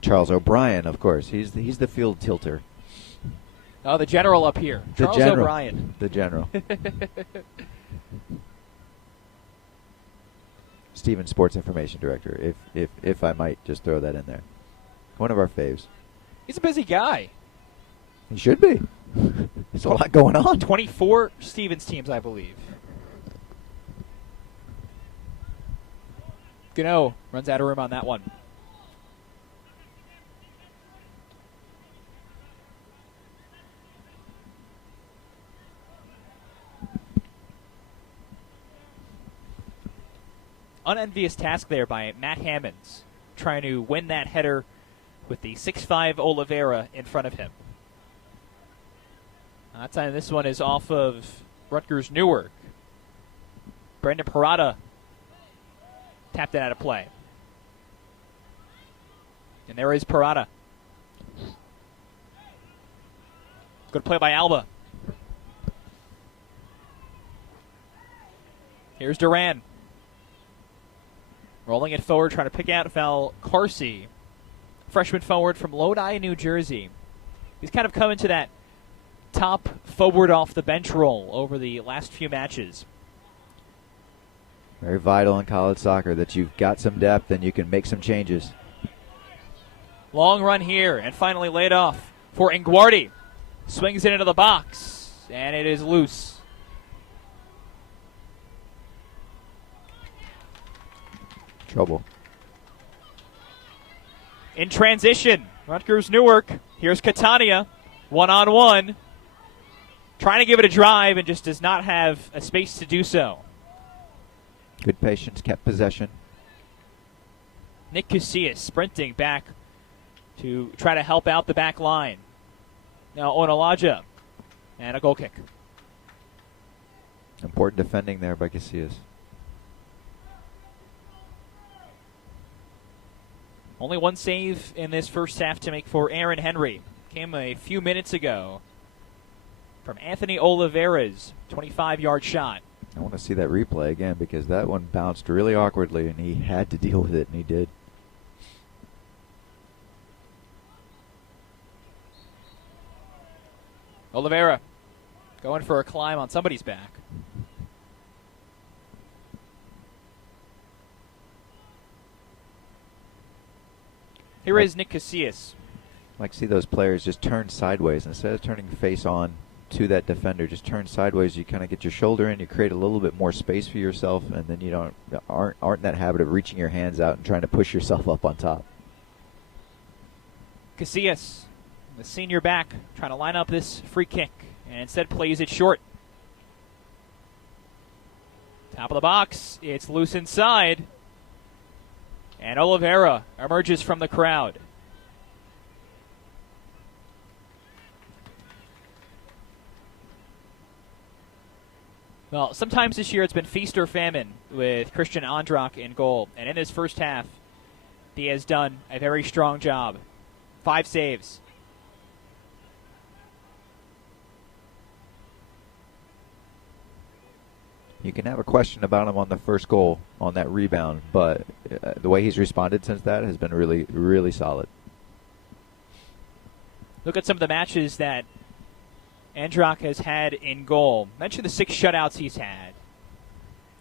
Charles O'Brien, of course. He's the field tilter. Oh, the general up here. Charles O'Brien. The general. Stephen, Sports Information Director, if I might just throw that in there. One of our faves. He's a busy guy. He should be. There's a lot going on. 24 Stevens teams, I believe. Gano runs out of room on that one. Unenvious task there by Matt Hammonds, trying to win that header with the 6'5" Oliveira in front of him. That time this one is off of Rutgers Newark. Brendan Parada tapped it out of play. And there is Parada. Good play by Alba. Here's Duran. Rolling it forward, trying to pick out Valcarce. Freshman forward from Lodi, New Jersey. He's kind of come into that top forward off the bench role over the last few matches. Very vital in college soccer that you've got some depth and you can make some changes. Long run here, and finally laid off for Nguardi. Swings it into the box, and it is loose. Trouble. In transition, Rutgers Newark. Here's Catania, one-on-one. Trying to give it a drive and just does not have a space to do so. Good patience, kept possession. Nick Casillas sprinting back to try to help out the back line. Now Onalaja, and a goal kick. Important defending there by Casillas. Only one save in this first half to make for Aaron Henry. Came a few minutes ago from Anthony Oliveira's 25-yard shot. I want to see that replay again because that one bounced really awkwardly and he had to deal with it, and he did. Oliveira going for a climb on somebody's back. Here is Nick Casillas. I like to see those players just turn sideways. Instead of turning face on to that defender, just turn sideways. You kind of get your shoulder in, you create a little bit more space for yourself, and then you aren't in that habit of reaching your hands out and trying to push yourself up on top. Casillas, the senior back, trying to line up this free kick, and instead plays it short. Top of the box, it's loose inside. And Oliveira emerges from the crowd. Well, sometimes this year it's been feast or famine with Christian Andrak in goal. And in this first half, he has done a very strong job. 5 saves. You can have a question about him on the first goal on that rebound, but the way he's responded since that has been really, really solid. Look at some of the matches that Andrak has had in goal. Mention the 6 shutouts he's had.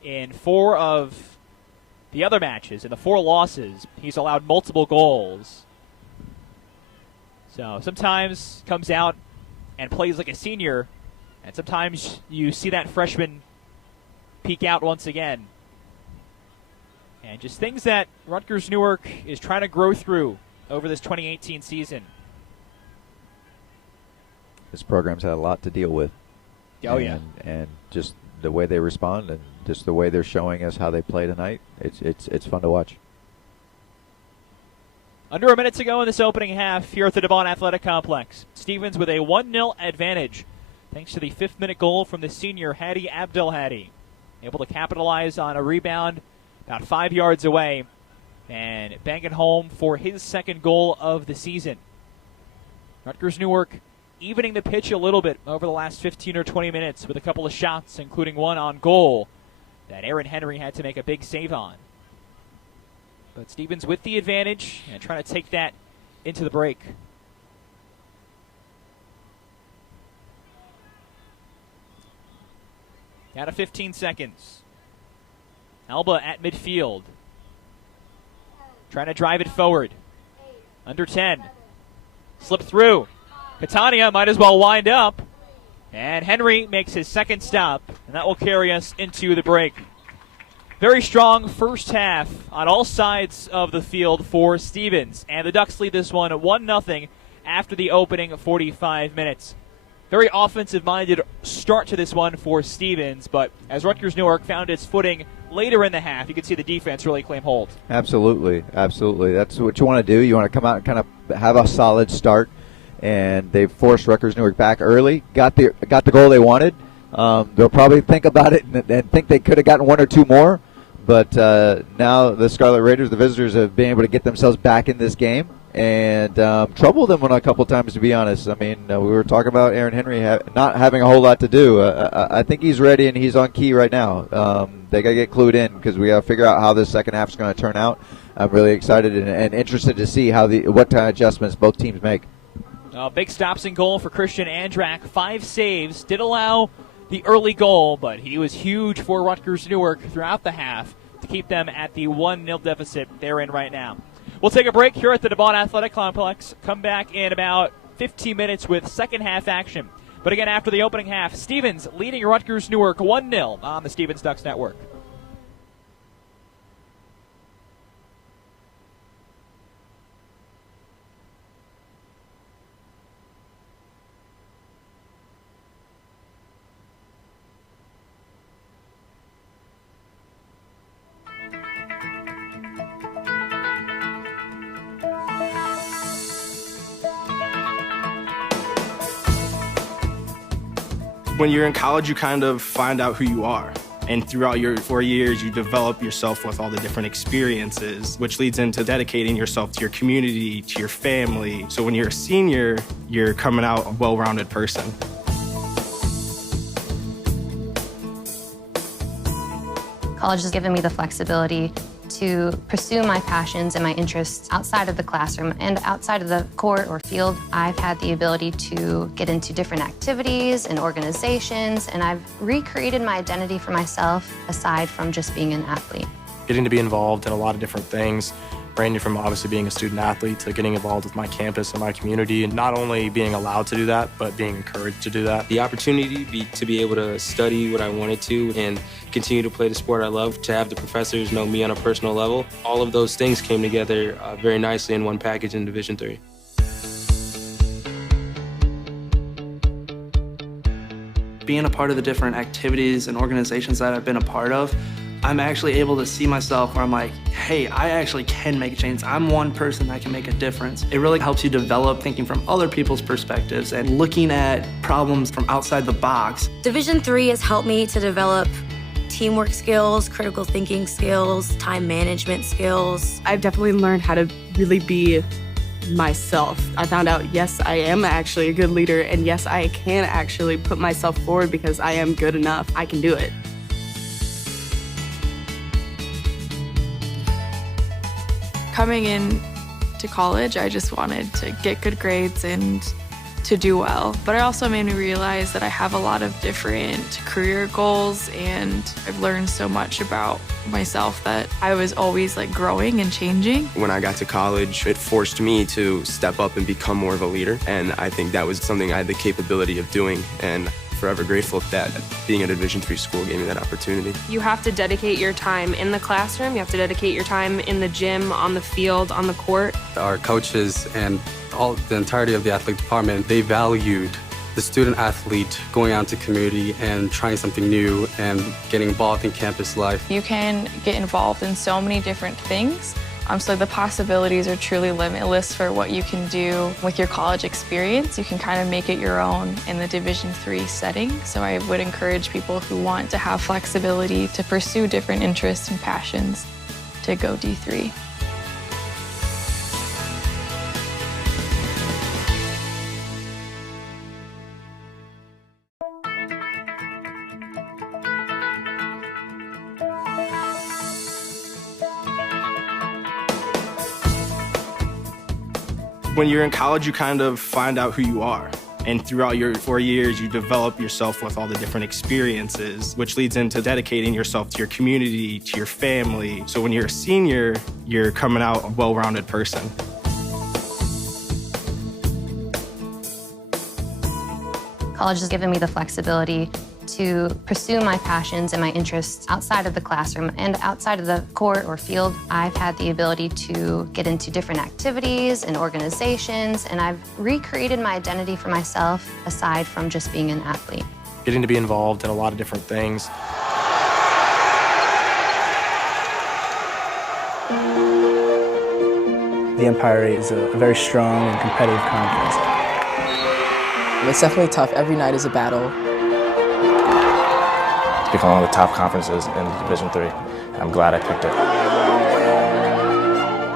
In 4 of the other matches, in the 4 losses, he's allowed multiple goals. So sometimes comes out and plays like a senior, and sometimes you see that freshman peak out once again. And just things that Rutgers Newark is trying to grow through over this 2018 season. This program's had a lot to deal with. Oh, yeah. And just the way they respond and just the way they're showing us how they play tonight, it's fun to watch. Under a minute to go in this opening half here at the Devon Athletic Complex. Stevens with a 1-0 advantage thanks to the 5th-minute goal from the senior Hadi Abdelhadi. Able to capitalize on a rebound about 5 yards away and bang it home for his 2nd goal of the season. Rutgers Newark evening the pitch a little bit over the last 15 or 20 minutes with a couple of shots, including one on goal that Aaron Henry had to make a big save on. But Stevens with the advantage and trying to take that into the break. Out of 15 seconds. Alba at midfield. Trying to drive it forward. Under 10. Slip through. Catania might as well wind up. And Henry makes his 2nd stop. And that will carry us into the break. Very strong first half on all sides of the field for Stevens. And the Ducks lead this one 1-0 after the opening 45 minutes. Very offensive-minded start to this one for Stevens, but as Rutgers Newark found its footing later in the half, you can see the defense really claim hold. Absolutely, absolutely. That's what you want to do. You want to come out and kind of have a solid start, and they forced Rutgers Newark back early, got the goal they wanted. They'll probably think about it and think they could have gotten 1 or 2 more, but now the Scarlet Raiders, the visitors, have been able to get themselves back in this game and trouble them a couple times, to be honest. I mean, we were talking about Aaron Henry not having a whole lot to do. I think he's ready and he's on key right now. They got to get clued in because we got to figure out how this second half is going to turn out. I'm really excited and interested to see what kind of adjustments both teams make. Big stops and goal for Christian Andrak. 5 saves. Did allow the early goal, but he was huge for Rutgers Newark throughout the half to keep them at the 1-0 deficit they're in right now. We'll take a break here at the Devon Athletic Complex. Come back in about 15 minutes with second half action. But again, after the opening half, Stevens leading Rutgers Newark 1-0 on the Stevens Ducks Network. When you're in college, you kind of find out who you are. And throughout your 4 years, you develop yourself with all the different experiences, which leads into dedicating yourself to your community, to your family. So when you're a senior, you're coming out a well-rounded person. College has given me the flexibility to pursue my passions and my interests outside of the classroom and outside of the court or field. I've had the ability to get into different activities and organizations, and I've recreated my identity for myself aside from just being an athlete. Getting to be involved in a lot of different things, ranging from obviously being a student athlete to getting involved with my campus and my community, and not only being allowed to do that, but being encouraged to do that. The opportunity to be able to study what I wanted to and continue to play the sport I love, to have the professors know me on a personal level, all of those things came together very nicely in one package in Division III. Being a part of the different activities and organizations that I've been a part of, I'm actually able to see myself where I'm like, hey, I actually can make a change. I'm one person that can make a difference. It really helps you develop thinking from other people's perspectives and looking at problems from outside the box. Division III has helped me to develop teamwork skills, critical thinking skills, time management skills. I've definitely learned how to really be myself. I found out, yes, I am actually a good leader, and yes, I can actually put myself forward because I am good enough. I can do it. Coming in to college, I just wanted to get good grades and to do well. But it also made me realize that I have a lot of different career goals, and I've learned so much about myself that I was always like growing and changing. When I got to college, it forced me to step up and become more of a leader. And I think that was something I had the capability of doing. And forever grateful that being at a Division III school gave me that opportunity. You have to dedicate your time in the classroom, you have to dedicate your time in the gym, on the field, on the court. Our coaches and the entirety of the athletic department, they valued the student athlete going out into community and trying something new and getting involved in campus life. You can get involved in so many different things. So the possibilities are truly limitless for what you can do with your college experience. You can kind of make it your own in the Division III setting. So I would encourage people who want to have flexibility to pursue different interests and passions to go D3. When you're in college, you kind of find out who you are. And throughout your 4 years, you develop yourself with all the different experiences, which leads into dedicating yourself to your community, to your family. So when you're a senior, you're coming out a well-rounded person. College has given me the flexibility to pursue my passions and my interests outside of the classroom and outside of the court or field. I've had the ability to get into different activities and organizations, and I've recreated my identity for myself aside from just being an athlete. Getting to be involved in a lot of different things. The Empire 8 is a very strong and competitive conference. It's definitely tough. Every night is a battle. It's become one of the top conferences in Division III, and I'm glad I picked it.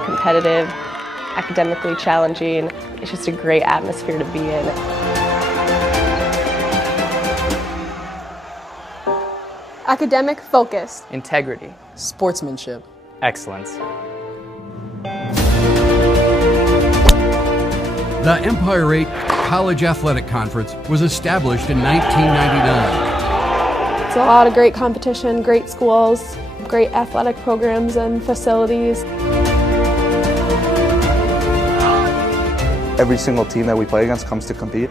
Competitive, academically challenging. It's just a great atmosphere to be in. Academic focus. Integrity. Sportsmanship. Excellence. The Empire 8 College Athletic Conference was established in 1999. It's a lot of great competition, great schools, great athletic programs and facilities. Every single team that we play against comes to compete.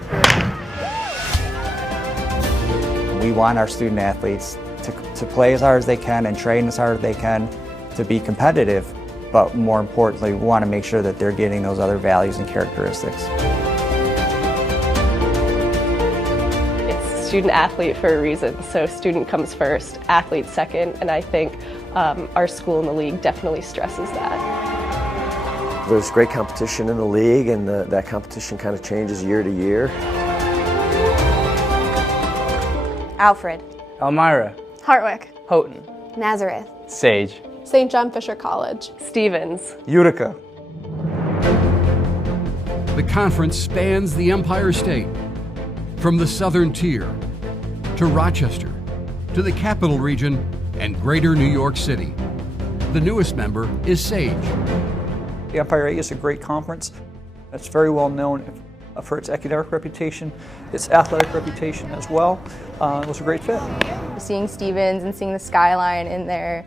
We want our student athletes to play as hard as they can and train as hard as they can to be competitive, but more importantly, we want to make sure that they're getting those other values and characteristics. Student athlete for a reason, so student comes first, athlete second, and I think our school in the league definitely stresses that. There's great competition in the league, and that competition kind of changes year to year. Alfred. Elmira. Hartwick. Houghton. Nazareth. Sage. St. John Fisher College. Stevens. Utica. The conference spans the Empire State, from the Southern Tier to Rochester to the Capital Region and Greater New York City. The newest member is Sage. The Empire 8 is a great conference. It's very well known for its academic reputation, its athletic reputation as well. It was a great fit. Seeing Stevens and seeing the skyline in their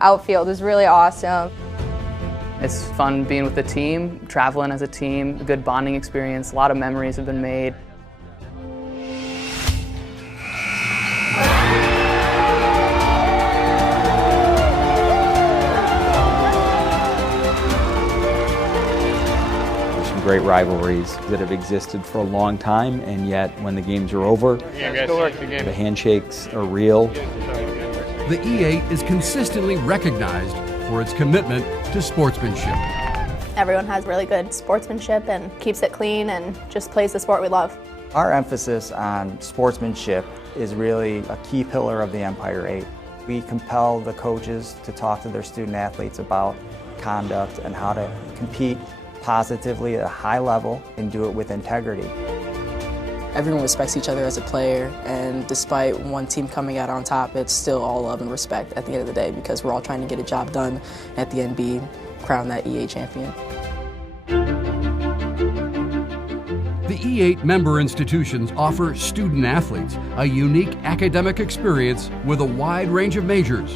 outfield was really awesome. It's fun being with the team, traveling as a team, a good bonding experience. A lot of memories have been made. Great rivalries that have existed for a long time, and yet when the games are over, the handshakes are real. the E8 is consistently recognized for its commitment to sportsmanship. Everyone has really good sportsmanship and keeps it clean and just plays the sport we love. Our emphasis on sportsmanship is really a key pillar of the Empire 8. We compel the coaches to talk to their student athletes about conduct and how to compete positively at a high level and do it with integrity. Everyone respects each other as a player, and despite one team coming out on top, it's still all love and respect at the end of the day because we're all trying to get a job done at the end, be crown that E8 champion. The E8 member institutions offer student athletes a unique academic experience with a wide range of majors,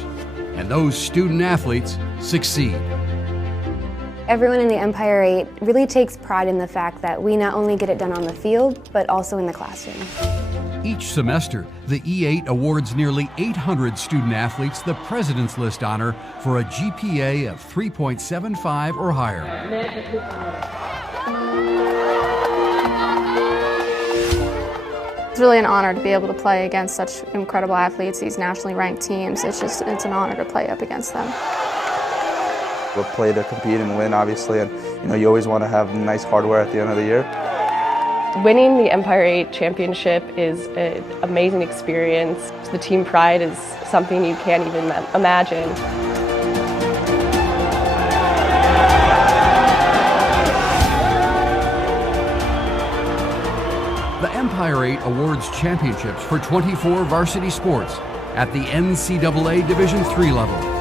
and those student athletes succeed. Everyone in the Empire 8 really takes pride in the fact that we not only get it done on the field, but also in the classroom. Each semester, the E8 awards nearly 800 student athletes the President's List honor for a GPA of 3.75 or higher. It's really an honor to be able to play against such incredible athletes, these nationally ranked teams. It's an honor to play up against them. We'll play to compete and win, obviously, and you always want to have nice hardware at the end of the year. Winning the Empire 8 championship is an amazing experience. The team pride is something you can't even imagine. The Empire 8 awards championships for 24 varsity sports at the NCAA Division III level,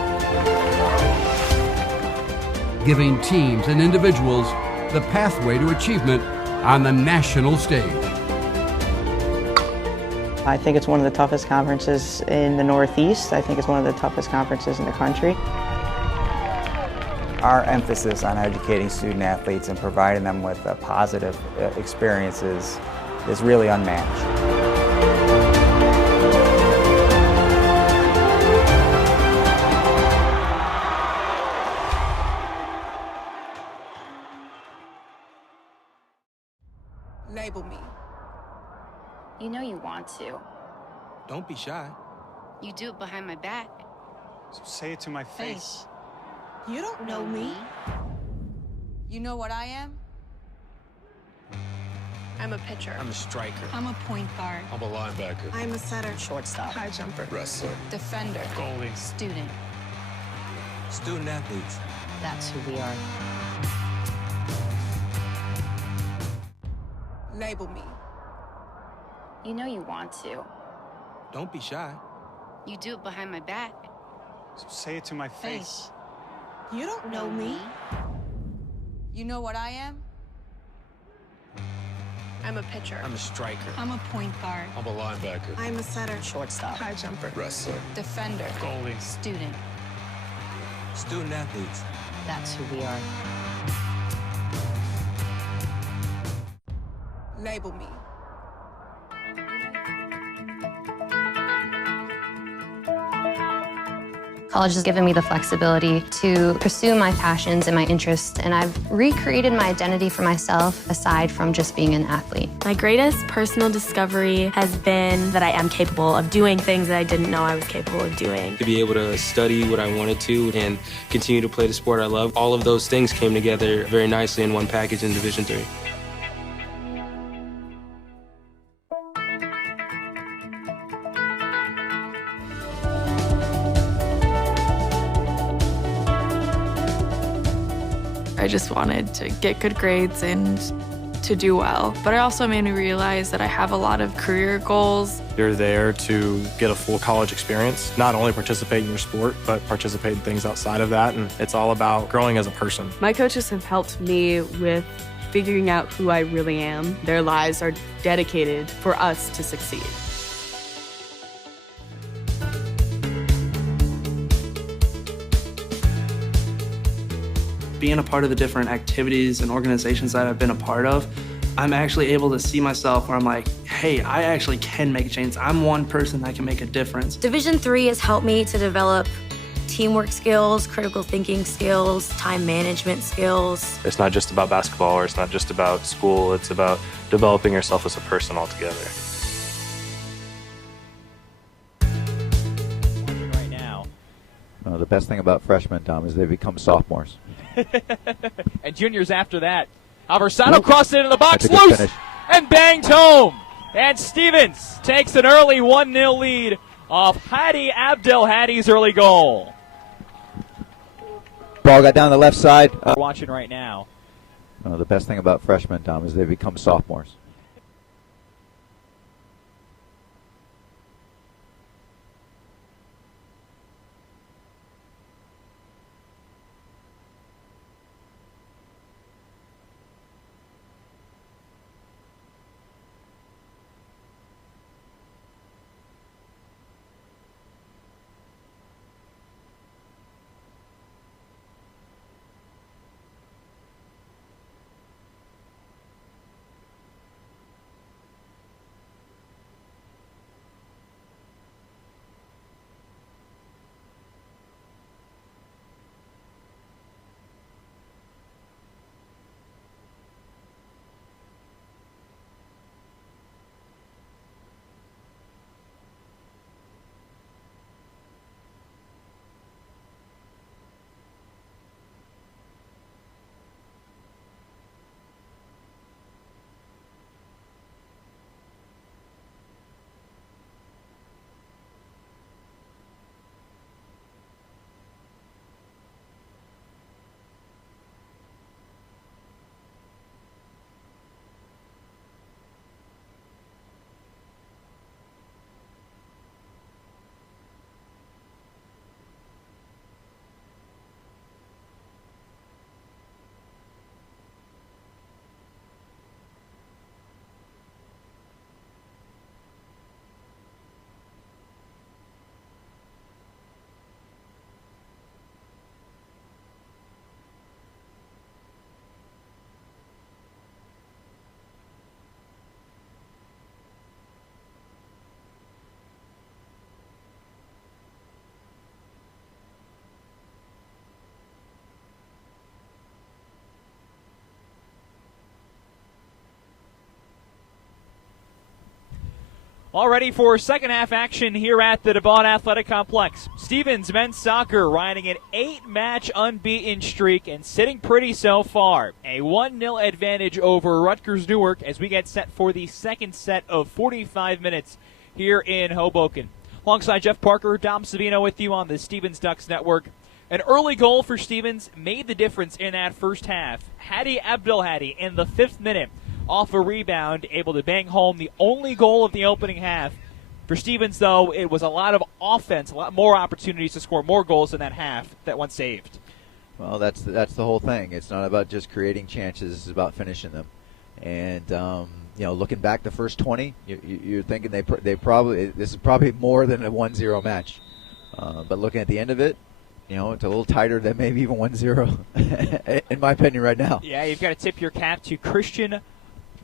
giving teams and individuals the pathway to achievement on the national stage. I think it's one of the toughest conferences in the Northeast. I think it's one of the toughest conferences in the country. Our emphasis on educating student athletes and providing them with positive experiences is really unmatched. Label me. You know you want to. Don't be shy. You do it behind my back. So say it to my face. You don't know me. You know what I am? I'm a pitcher. I'm a striker. I'm a point guard. I'm a linebacker. I'm a setter. Shortstop. High jumper. Wrestler. Defender. Goalie. Student. Student athletes. That's who we are. Label me. You know you want to. Don't be shy. You do it behind my back. So say it to my face. You don't know me. You know what I am? I'm a pitcher. I'm a striker. I'm a point guard. I'm a linebacker. I'm a setter. Shortstop. High jumper. Wrestler. Defender. Goalie. Student. Student athletes. That's who we are. Label me. College has given me the flexibility to pursue my passions and my interests, and I've recreated my identity for myself aside from just being an athlete. My greatest personal discovery has been that I am capable of doing things that I didn't know I was capable of doing. To be able to study what I wanted to and continue to play the sport I love, all of those things came together very nicely in one package in Division III. I just wanted to get good grades and to do well. But it also made me realize that I have a lot of career goals. You're there to get a full college experience, not only participate in your sport, but participate in things outside of that. And it's all about growing as a person. My coaches have helped me with figuring out who I really am. Their lives are dedicated for us to succeed. Being a part of the different activities and organizations that I've been a part of, I'm actually able to see myself where I'm like, hey, I actually can make a change. I'm one person that can make a difference. Division III has helped me to develop teamwork skills, critical thinking skills, time management skills. It's not just about basketball or it's not just about school. It's about developing yourself as a person altogether. Right now. the best thing about freshmen, Tom, is they become sophomores. And juniors after that. Aversano crossed it into the box, That's a good loose, finish. and banged home. And Stevens takes an early 1-0 lead off Hadi Abdelhadi's early goal. Ball got down the left side. We're watching right now. The best thing about freshmen, Tom, is they become sophomores. All ready for second half action here at the DeVaughn Athletic Complex. Stevens men's soccer riding an 8-match unbeaten streak and sitting pretty so far. A 1-0 advantage over Rutgers Newark as we get set for the second set of 45 minutes here in Hoboken. Alongside Jeff Parker, Dom Savino with you on the Stevens Ducks Network. An early goal for Stevens made the difference in that first half. Hadi Abdelhadi in the 5th minute off a rebound, able to bang home the only goal of the opening half. For Stevens, though, it was a lot of offense, a lot more opportunities to score more goals in that half that one saved. Well, that's the whole thing. It's not about just creating chances. It's about finishing them. And, looking back the first 20, you're thinking they probably, this is probably more than a 1-0 match. But looking at the end of it, it's a little tighter than maybe even 1-0, in my opinion, right now. Yeah, you've got to tip your cap to Christian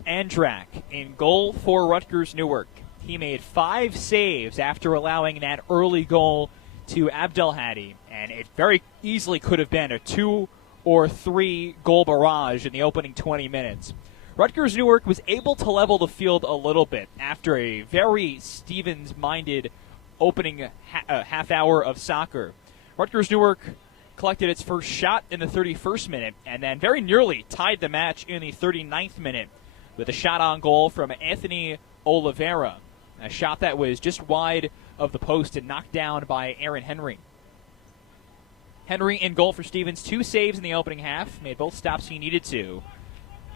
Andrak in goal for Rutgers Newark. He made 5 saves after allowing that early goal to Abdelhadi, and it very easily could have been a 2 or 3 goal barrage in the opening 20 minutes. Rutgers Newark was able to level the field a little bit after a very Stevens-minded opening half hour of soccer. Rutgers Newark collected its first shot in the 31st minute and then very nearly tied the match in the 39th minute with a shot on goal from Anthony Oliveira, a shot that was just wide of the post and knocked down by Aaron Henry. Henry in goal for Stevens, 2 saves in the opening half, made both stops he needed to.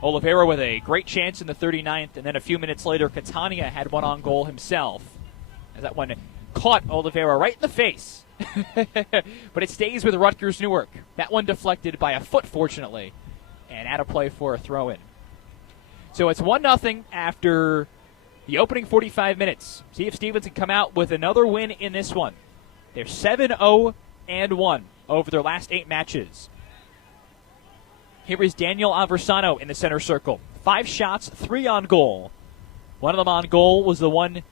Oliveira with a great chance in the 39th, and then a few minutes later, Catania had one on goal himself, as that one caught Oliveira right in the face. But it stays with Rutgers Newark. That one deflected by a foot, fortunately, and out of play for a throw-in. So it's 1-0 after the opening 45 minutes. See if Stevens can come out with another win in this one. They're 7-0-1 over their last 8 matches. Here is Daniel Aversano in the center circle. 5 shots, 3 on goal. One of them on goal was the one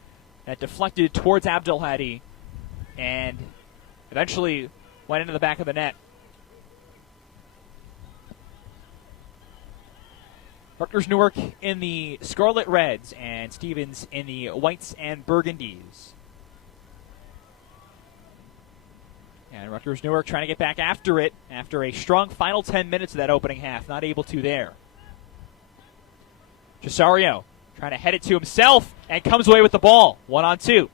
that deflected towards Abdelhadi and eventually went into the back of the net. Rutgers Newark in the Scarlet Reds and Stevens in the Whites and Burgundies. And Rutgers Newark trying to get back after it after a strong final 10 minutes of that opening half. Not able to there. Cesario trying to head it to himself and comes away with the ball. 1-on-2.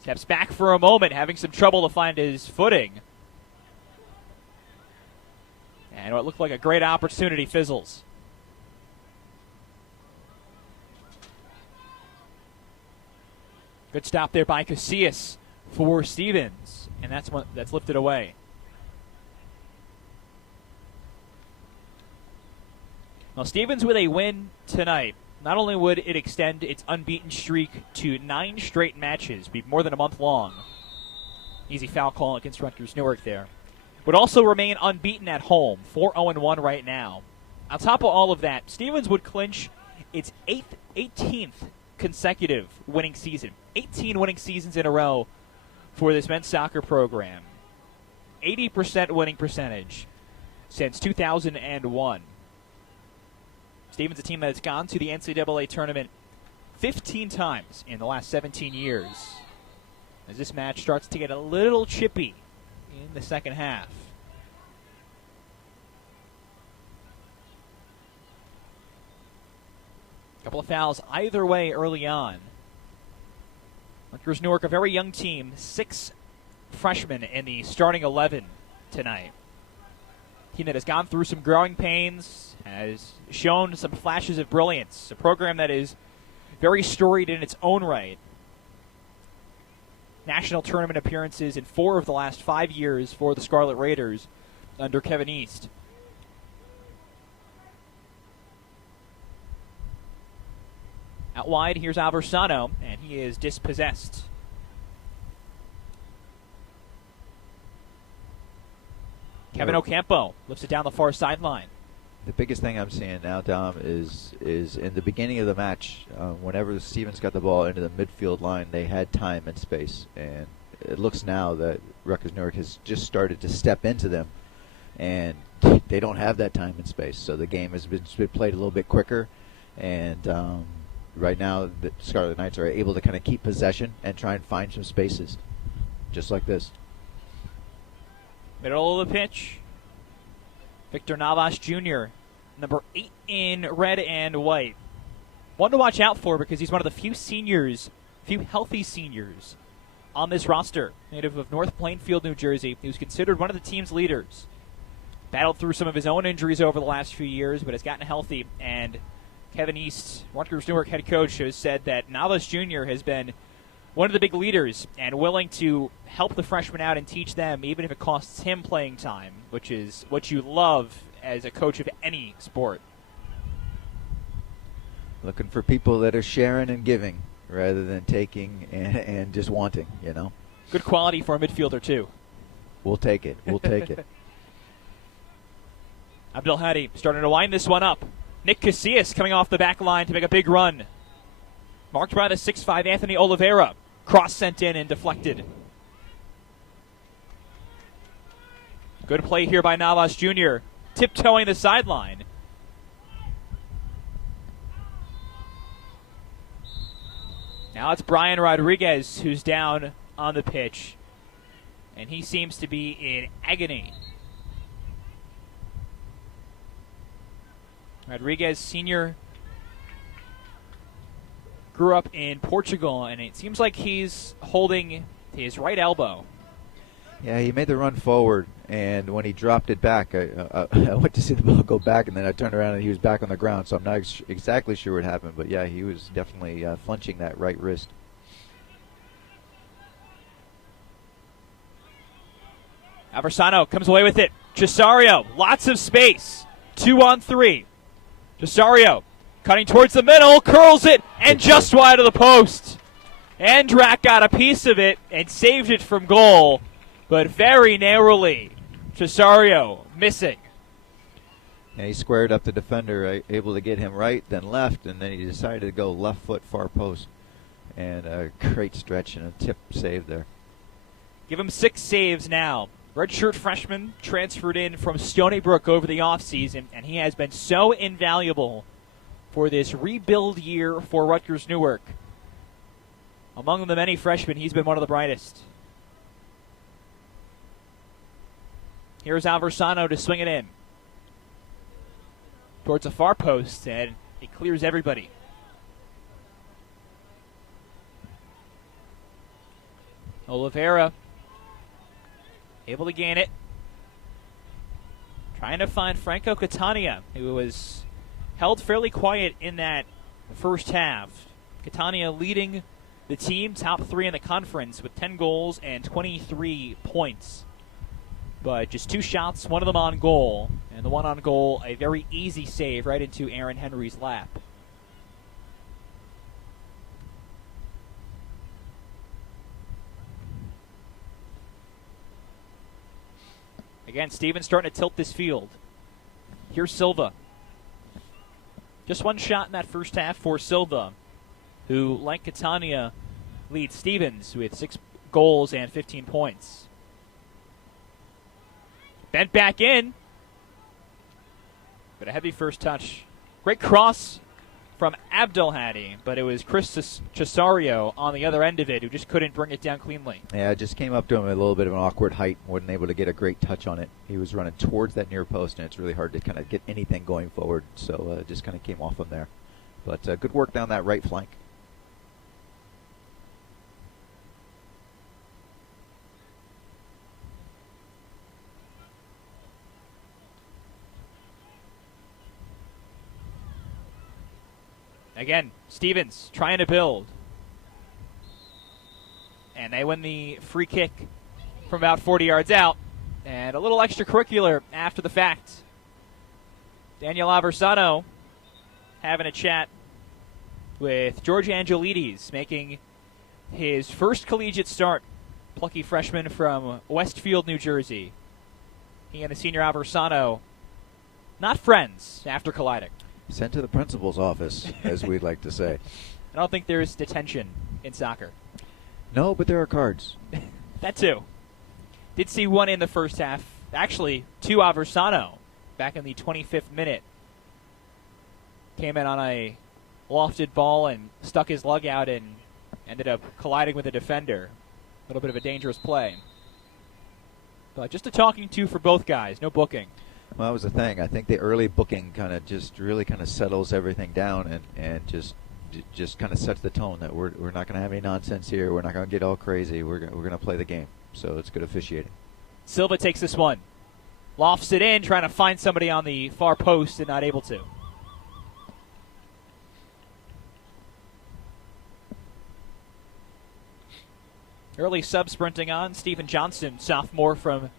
Steps back for a moment, having some trouble to find his footing. And what looked like a great opportunity fizzles. Good stop there by Casillas for Stevens. And that's lifted away. Well, Stevens with a win tonight. Not only would it extend its unbeaten streak to 9 straight matches, be more than a month long. Easy foul call against Rutgers Newark there. Would also remain unbeaten at home, 4-0-1 right now. On top of all of that, Stevens would clinch its 18th consecutive winning season. 18 winning seasons in a row for this men's soccer program. 80% winning percentage since 2001. Stevens, a team that has gone to the NCAA tournament 15 times in the last 17 years. As this match starts to get a little chippy in the second half. Couple of fouls either way early on. Rutgers Newark, a very young team, 6 freshmen in the starting 11 tonight. Team that has gone through some growing pains, has shown some flashes of brilliance. A program that is very storied in its own right. National tournament appearances in 4 of the last 5 years for the Scarlet Raiders under Kevin East. Out wide, here's Aversano, and he is dispossessed. Kevin Ocampo lifts it down the far sideline. The biggest thing I'm seeing now, Dom, is in the beginning of the match, whenever Stevens got the ball into the midfield line, they had time and space. And it looks now that Rutgers Newark has just started to step into them, and they don't have that time and space. So the game has been played a little bit quicker, and right now the Scarlet Knights are able to kind of keep possession and try and find some spaces, just like this. Middle of the pitch. Victor Navas Jr., number 8 in red and white. One to watch out for because he's one of the few healthy seniors on this roster. Native of North Plainfield, New Jersey. He was considered one of the team's leaders. Battled through some of his own injuries over the last few years, but has gotten healthy. And Kevin East, Rutgers Newark head coach, has said that Navas Jr. has been one of the big leaders and willing to help the freshmen out and teach them, even if it costs him playing time, which is what you love as a coach of any sport. Looking for people that are sharing and giving rather than taking and just wanting, you know. Good quality for a midfielder, too. We'll take it. We'll take it. Abdel Hadi starting to wind this one up. Nick Casillas coming off the back line to make a big run. Marked by the 6'5" Anthony Oliveira. Cross sent in and deflected. Good play here by Navas Jr. Tiptoeing the sideline. Now it's Brian Rodriguez who's down on the pitch. And he seems to be in agony. Rodriguez, senior, grew up in Portugal, and it seems like he's holding his right elbow. Yeah, he made the run forward, and when he dropped it back, I went to see the ball go back, and then I turned around and he was back on the ground, so I'm not exactly sure what happened, but yeah, he was definitely flinching that right wrist. Aversano comes away with it. Cesario, lots of space. 2-on-3. Cesario cutting towards the middle, curls it, and just wide of the post. Andrak got a piece of it and saved it from goal, but very narrowly. Cesario missing. And he squared up the defender, able to get him right, then left, and then he decided to go left foot far post. And a great stretch and a tip save there. Give him 6 saves now. Redshirt freshman transferred in from Stony Brook over the offseason, and he has been so invaluable for this rebuild year for Rutgers Newark. Among the many freshmen, he's been one of the brightest. Here's Aversano to swing it in towards the far post, and it clears everybody. Oliveira able to gain it. Trying to find Franco Catania, who was held fairly quiet in that first half. Catania leading the team, top 3 in the conference with 10 goals and 23 points. But just 2 shots, one of them on goal. And the one on goal, a very easy save right into Aaron Henry's lap. Again, Stevens starting to tilt this field. Here's Silva. Just 1 shot in that first half for Silva, who, like Catania, leads Stevens with 6 goals and 15 points. Bent back in. But a heavy first touch. Great cross from Abdelhadi, but it was Chris Cesario on the other end of it who just couldn't bring it down cleanly. Yeah, it just came up to him at a little bit of an awkward height. Wasn't able to get a great touch on it. He was running towards that near post, and it's really hard to kind of get anything going forward. So just kind of came off him there. But good work down that right flank. Again, Stevens trying to build. And they win the free kick from about 40 yards out. And a little extracurricular after the fact. Daniel Aversano having a chat with George Angelides, making his first collegiate start. Plucky freshman from Westfield, New Jersey. He and the senior Aversano, not friends after colliding. Sent to the principal's office, as we'd like to say. I don't think there's detention in soccer. No, but there are cards. That too. Did see one in the first half. Actually, to Aversano back in the 25th minute. Came in on a lofted ball and stuck his lug out and ended up colliding with a defender. A little bit of a dangerous play. But just a talking to for both guys. No booking. Well, that was the thing. I think the early booking kind of just really kind of settles everything down and just kind of sets the tone that we're not going to have any nonsense here. We're not going to get all crazy. We're going to play the game. So it's good officiating. Silva takes this one. Lofts it in, trying to find somebody on the far post and not able to. Early sub-sprinting on. Stephen Johnson, sophomore from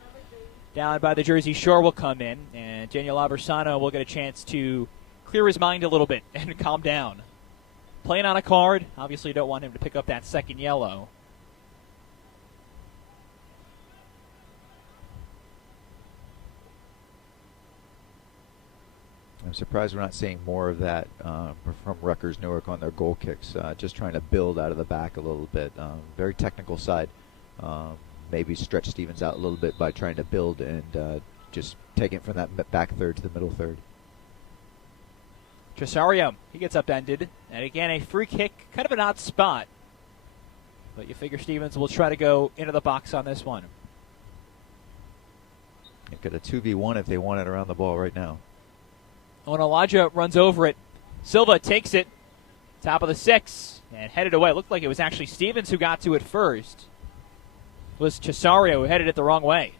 down by the Jersey Shore, will come in, and Daniel Aversano will get a chance to clear his mind a little bit and calm down. Playing on a card. Obviously, you don't want him to pick up that second yellow. I'm surprised we're not seeing more of that from Rutgers Newark on their goal kicks. Just trying to build out of the back a little bit. Very technical side. Maybe stretch Stevens out a little bit by trying to build and just take it from that back third to the middle third. Tresario, he gets upended. And again, a free kick, kind of an odd spot. But you figure Stevens will try to go into the box on this one. They've got a 2v1 if they want it around the ball right now. Onalaja runs over it. Silva takes it. Top of the 6 and headed away. It looked like it was actually Stevens who got to it first. It was Tresario who headed it the wrong way.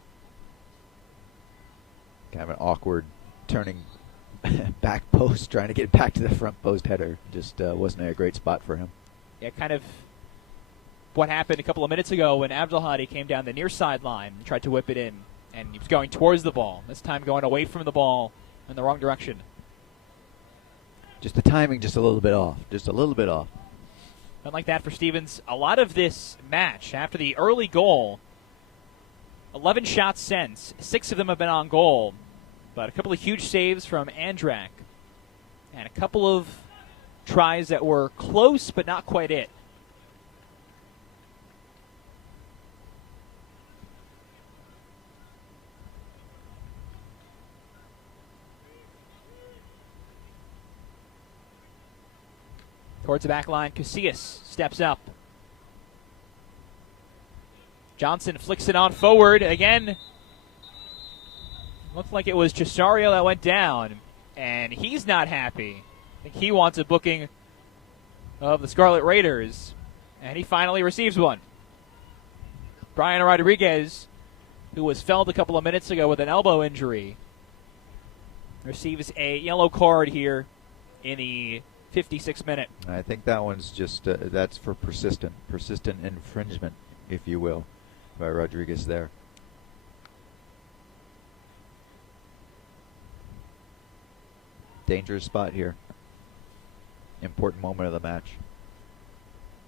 Kind of an awkward turning back post, trying to get back to the front post header. Just wasn't a great spot for him. Yeah, kind of what happened a couple of minutes ago when Abdelhadi came down the near sideline and tried to whip it in. And he was going towards the ball. This time going away from the ball in the wrong direction. Just the timing just a little bit off. Just a little bit off. Not like that for Stevens. A lot of this match, after the early goal, 11 shots since. 6 of them have been on goal. But a couple of huge saves from Andrak. And a couple of tries that were close but not quite it. Towards the back line, Casillas steps up. Johnson flicks it on forward. Again, Looked like it was Cesario that went down, and he's not happy. I think he wants a booking of the Scarlet Raiders, and he finally receives one. Brian Rodriguez, who was felled a couple of minutes ago with an elbow injury, receives a yellow card here in the 56th minute. I think that one's just, that's for persistent infringement, if you will, by Rodriguez there. Dangerous spot here. Important moment of the match.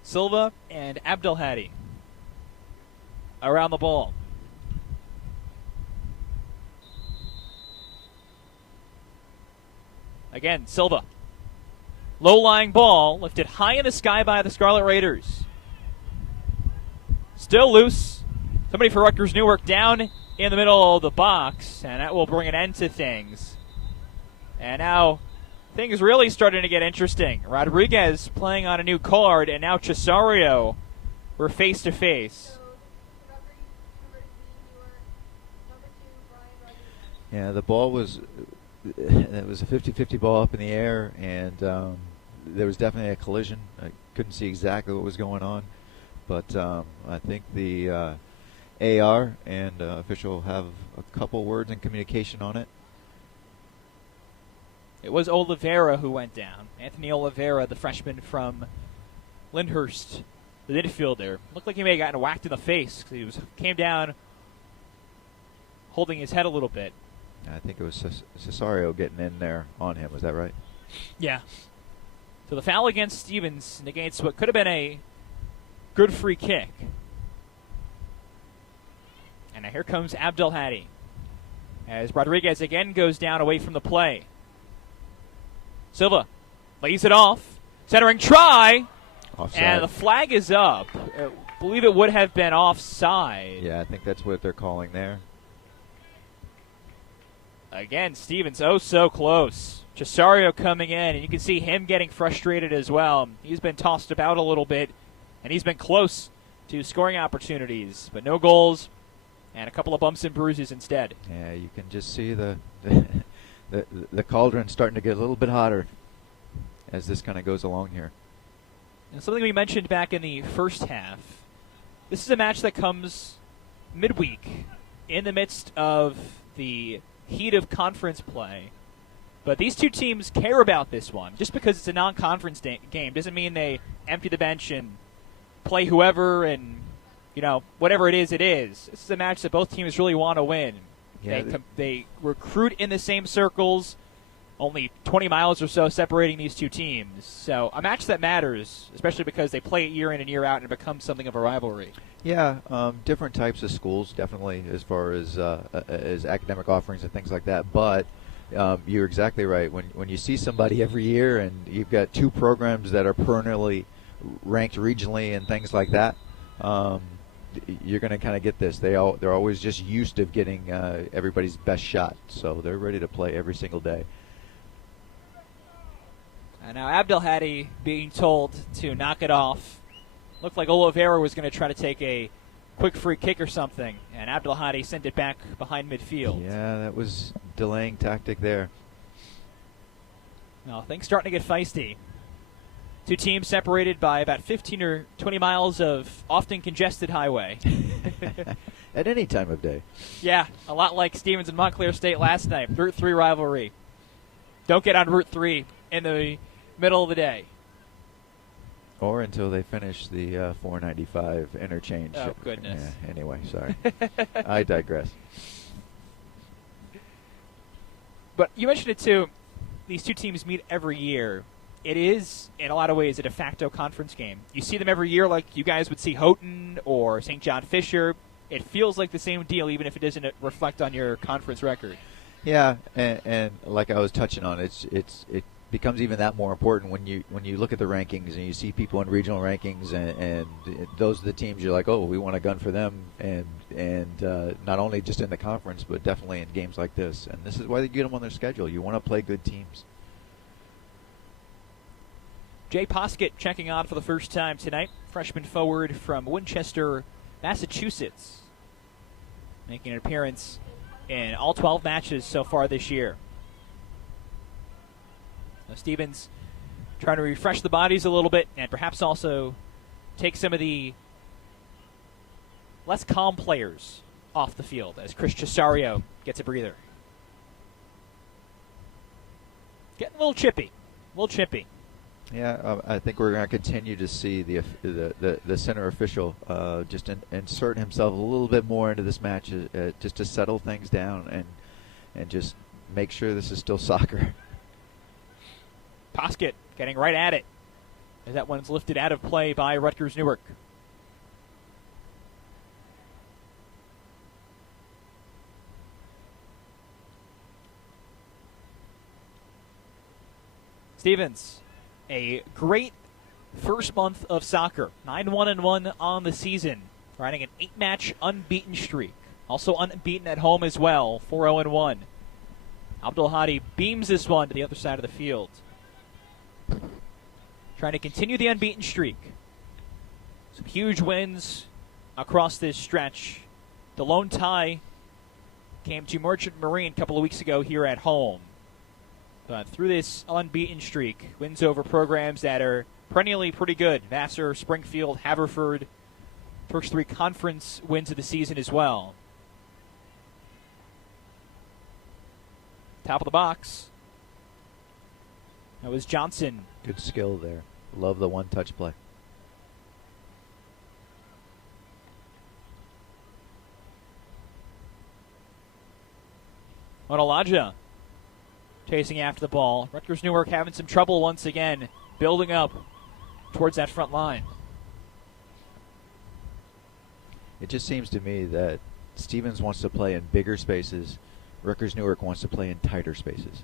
Silva and Abdelhadi around the ball. Again, Silva. Low-lying ball lifted high in the sky by the Scarlet Raiders. Still loose. Somebody for Rutgers Newark down in the middle of the box, and that will bring an end to things. And now things really starting to get interesting. Rodriguez playing on a new card, and now Cesario were face-to-face. Yeah, the ball was, it was a 50-50 ball up in the air, and there was definitely a collision. I couldn't see exactly what was going on, but I think the AR and official have a couple words in communication on it. It was Oliveira who went down. Anthony Oliveira, the freshman from Lyndhurst, the midfielder. Looked like he may have gotten whacked in the face because he came down holding his head a little bit. I think it was Cesario getting in there on him. Was that right? Yeah. So the foul against Stevens negates what could have been a good free kick. And now here comes Abdelhadi as Rodriguez again goes down away from the play. Silva lays it off. Centering try. Offside. And the flag is up. I believe it would have been offside. Yeah, I think that's what they're calling there. Again, Stevens, oh so close. Cesario coming in, and you can see him getting frustrated as well. He's been tossed about a little bit, and he's been close to scoring opportunities, but no goals, and a couple of bumps and bruises instead. Yeah, you can just see the cauldron starting to get a little bit hotter as this kind of goes along here. And something we mentioned back in the first half, this is a match that comes midweek in the midst of the heat of conference play. But these two teams care about this one. Just because it's a non-conference game doesn't mean they empty the bench and play whoever and, you know, whatever it is, it is. This is a match that both teams really want to win. Yeah, they recruit in the same circles, only 20 miles or so separating these two teams. So a match that matters, especially because they play it year in and year out and it becomes something of a rivalry. Yeah, different types of schools, definitely, as far as academic offerings and things like that. But you're exactly right. When you see somebody every year and you've got two programs that are perennially ranked regionally and things like that, you're going to kind of get this. They're always just used to getting everybody's best shot, so they're ready to play every single day. And now Abdelhadi being told to knock it off. Looked like Oliveira was going to try to take a quick free kick or something, and Abdelhadi sent it back behind midfield. Yeah, that was delaying tactic there. Well, things starting to get feisty. Two teams separated by about 15 or 20 miles of often congested highway. At any time of day. Yeah, a lot like Stevens and Montclair State last night. Route 3 rivalry. Don't get on Route 3 in the middle of the day. Or until they finish the 495 interchange. Oh, goodness. Yeah, anyway, sorry. I digress. But you mentioned it, too. These two teams meet every year. It is, in a lot of ways, a de facto conference game. You see them every year like you guys would see Houghton or St. John Fisher. It feels like the same deal, even if it doesn't reflect on your conference record. Yeah, and like I was touching on, it becomes even that more important when you look at the rankings and you see people in regional rankings and those are the teams you're like, oh, we want a gun for them, and not only just in the conference but definitely in games like this. And this is why they get them on their schedule. You want to play good teams. Jay Poskett checking on for the first time tonight. Freshman forward from Winchester, Massachusetts, making an appearance in all 12 matches so far this year. Now Stevens trying to refresh the bodies a little bit and perhaps also take some of the less calm players off the field as Chris Cesario gets a breather. Getting a little chippy. Yeah, I think we're going to continue to see the center official just insert himself a little bit more into this match, just to settle things down and just make sure this is still soccer. Poskett getting right at it as that one's lifted out of play by Rutgers Newark. Stevens, a great first month of soccer. 9-1-1 on the season, riding an 8-match unbeaten streak. Also unbeaten at home as well, 4-0-1. Abdul Hadi beams this one to the other side of the field. Trying to continue the unbeaten streak. Some huge wins across this stretch. The lone tie came to Merchant Marine a couple of weeks ago here at home. But through this unbeaten streak, wins over programs that are perennially pretty good. Vassar, Springfield, Haverford. First 3 conference wins of the season as well. Top of the box. That was Johnson. Good skill there. Love the one-touch play. Onalaja chasing after the ball. Rutgers Newark having some trouble once again, building up towards that front line. It just seems to me that Stevens wants to play in bigger spaces. Rutgers Newark wants to play in tighter spaces.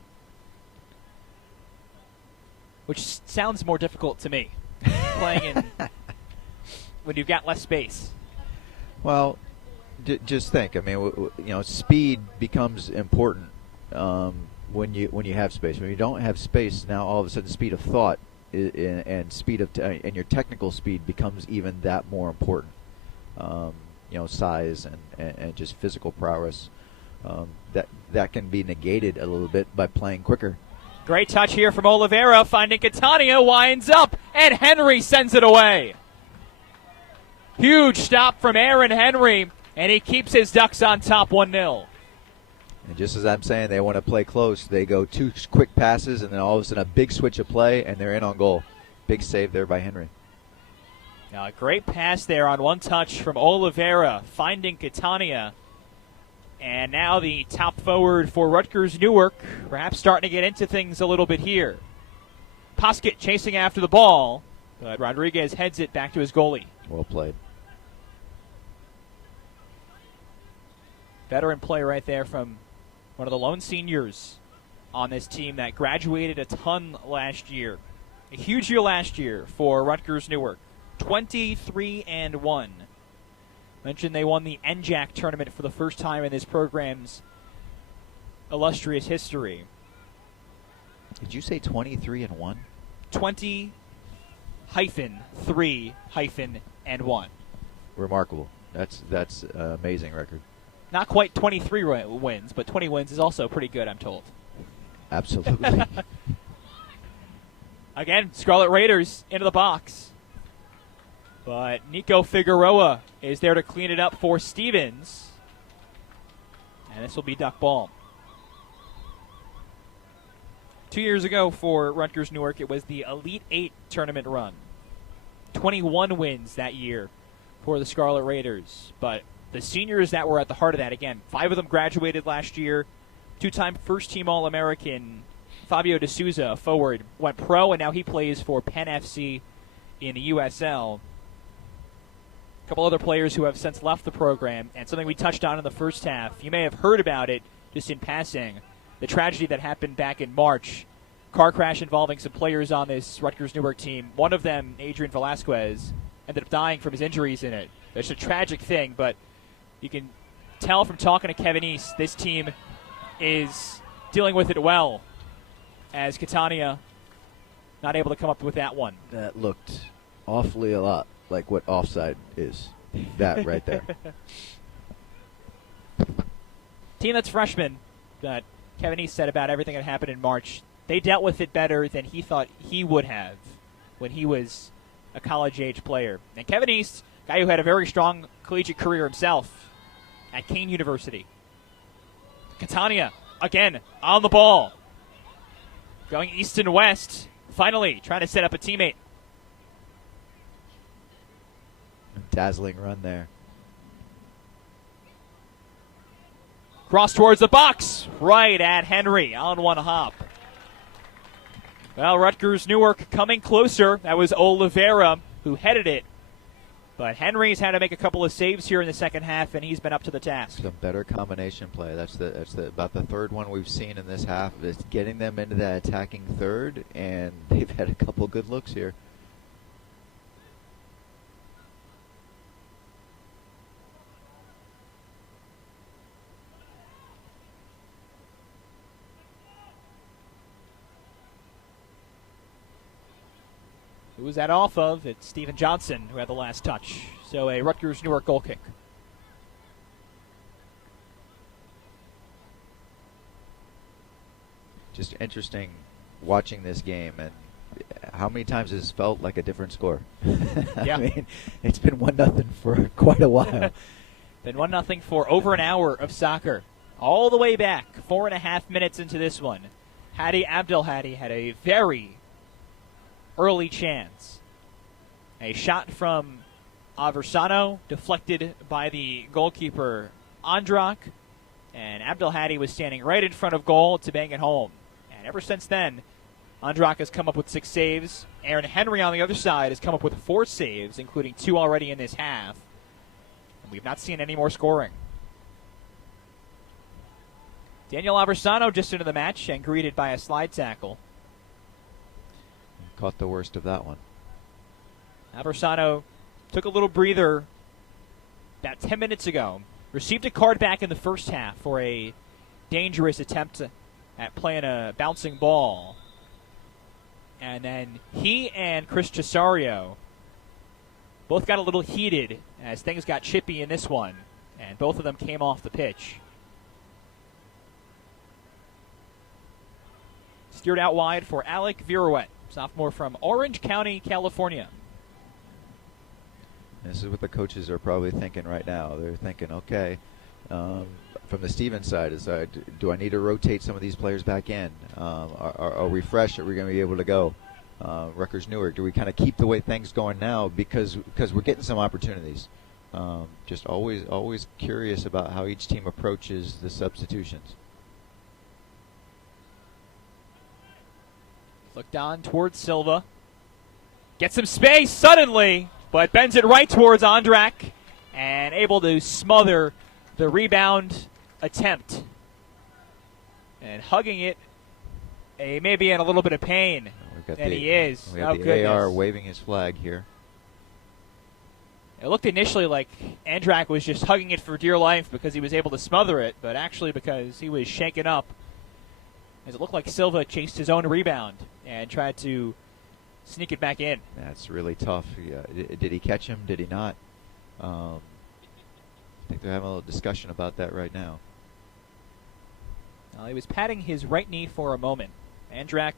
Which sounds more difficult to me, playing in when you've got less space. Well, just think. I mean, speed becomes important when you have space. When you don't have space, now all of a sudden, speed of thought and speed of and your technical speed becomes even that more important. Size and just physical prowess that can be negated a little bit by playing quicker. Great touch here from Oliveira, finding Catania, winds up, and Henry sends it away. Huge stop from Aaron Henry, and he keeps his Ducks on top 1-0. And just as I'm saying, they want to play close. They go 2 quick passes, and then all of a sudden a big switch of play, and they're in on goal. Big save there by Henry. Now a great pass there on one touch from Oliveira, finding Catania. And now the top forward for Rutgers Newark, perhaps starting to get into things a little bit here. Poskett chasing after the ball, but Rodriguez heads it back to his goalie. Well played. Veteran play right there from one of the lone seniors on this team that graduated a ton last year. A huge year last year for Rutgers Newark. 23-1. Mentioned they won the NJAC tournament for the first time in this program's illustrious history. Did you say 23-1? 20-3-1. Remarkable. That's an amazing record. Not quite 23 wins, but 20 wins is also pretty good, I'm told. Absolutely. Again, Scarlet Raiders into the box. But Nico Figueroa is there to clean it up for Stevens. And this will be Duck ball. 2 years ago for Rutgers Newark, it was the Elite 8 tournament run. 21 wins that year for the Scarlet Raiders. But the seniors that were at the heart of that, again, 5 of them graduated last year. 2-time first-team All-American Fabio D'Souza, forward, went pro, and now he plays for Penn FC in the USL. A couple other players who have since left the program, and something we touched on in the first half. You may have heard about it just in passing. The tragedy that happened back in March. Car crash involving some players on this Rutgers Newark team. One of them, Adrian Velasquez, ended up dying from his injuries in it. It's a tragic thing, but you can tell from talking to Kevin East, this team is dealing with it well, as Catania not able to come up with that one. That looked awfully a lot like what offside is. That right there. Team that's freshman, that Kevin East said about everything that happened in March, they dealt with it better than he thought he would have when he was a college-age player. And Kevin East, guy who had a very strong collegiate career himself at Kane University. Catania, again, on the ball. Going east and west, finally trying to set up a teammate. Dazzling run there. Cross towards the box, right at Henry on one hop. Well, Rutgers Newark coming closer. That was Oliveira who headed it. But Henry's had to make a couple of saves here in the second half, and he's been up to the task. Some better combination play. That's about the third one we've seen in this half. It's getting them into that attacking third, and they've had a couple good looks here. Who was that off of? It's Stephen Johnson who had the last touch. So a Rutgers Newark goal kick. Just interesting watching this game, and how many times has it felt like a different score? Yeah. I mean, it's been 1-0 for quite a while. Been 1-0 for over an hour of soccer. All the way back, 4.5 minutes into this one. Hadi Abdelhadi had a very early chance. A shot from Aversano, deflected by the goalkeeper Andrak, and Abdelhadi was standing right in front of goal to bang it home. And ever since then, Andrak has come up with 6 saves. Aaron Henry on the other side has come up with 4 saves, including 2 already in this half. And we've not seen any more scoring. Daniel Aversano just into the match and greeted by a slide tackle. Caught the worst of that one. Aversano took a little breather about 10 minutes ago. Received a card back in the first half for a dangerous attempt at playing a bouncing ball. And then he and Chris Cesario both got a little heated as things got chippy in this one. And both of them came off the pitch. Steered out wide for Alec Viruet, sophomore from Orange County, California. This is what the coaches are probably thinking right now. They're thinking, okay, from the Stevens side, do I need to rotate some of these players back in? Are we fresh? Are we going to be able to go? Rutgers Newark, do we kind of keep the way things going now because we're getting some opportunities? Just always curious about how each team approaches the substitutions. Looked on towards Silva. Gets some space suddenly, but bends it right towards Andrak and able to smother the rebound attempt. And hugging it, maybe in a little bit of pain. And he is. We have the AR waving his flag here. It looked initially like Andrak was just hugging it for dear life because he was able to smother it, but actually because he was shaken up. As it looked like Silva chased his own rebound and tried to sneak it back in. That's really tough. Did he catch him? Did he not? I think they're having a little discussion about that right now. He was patting his right knee for a moment. Andrak,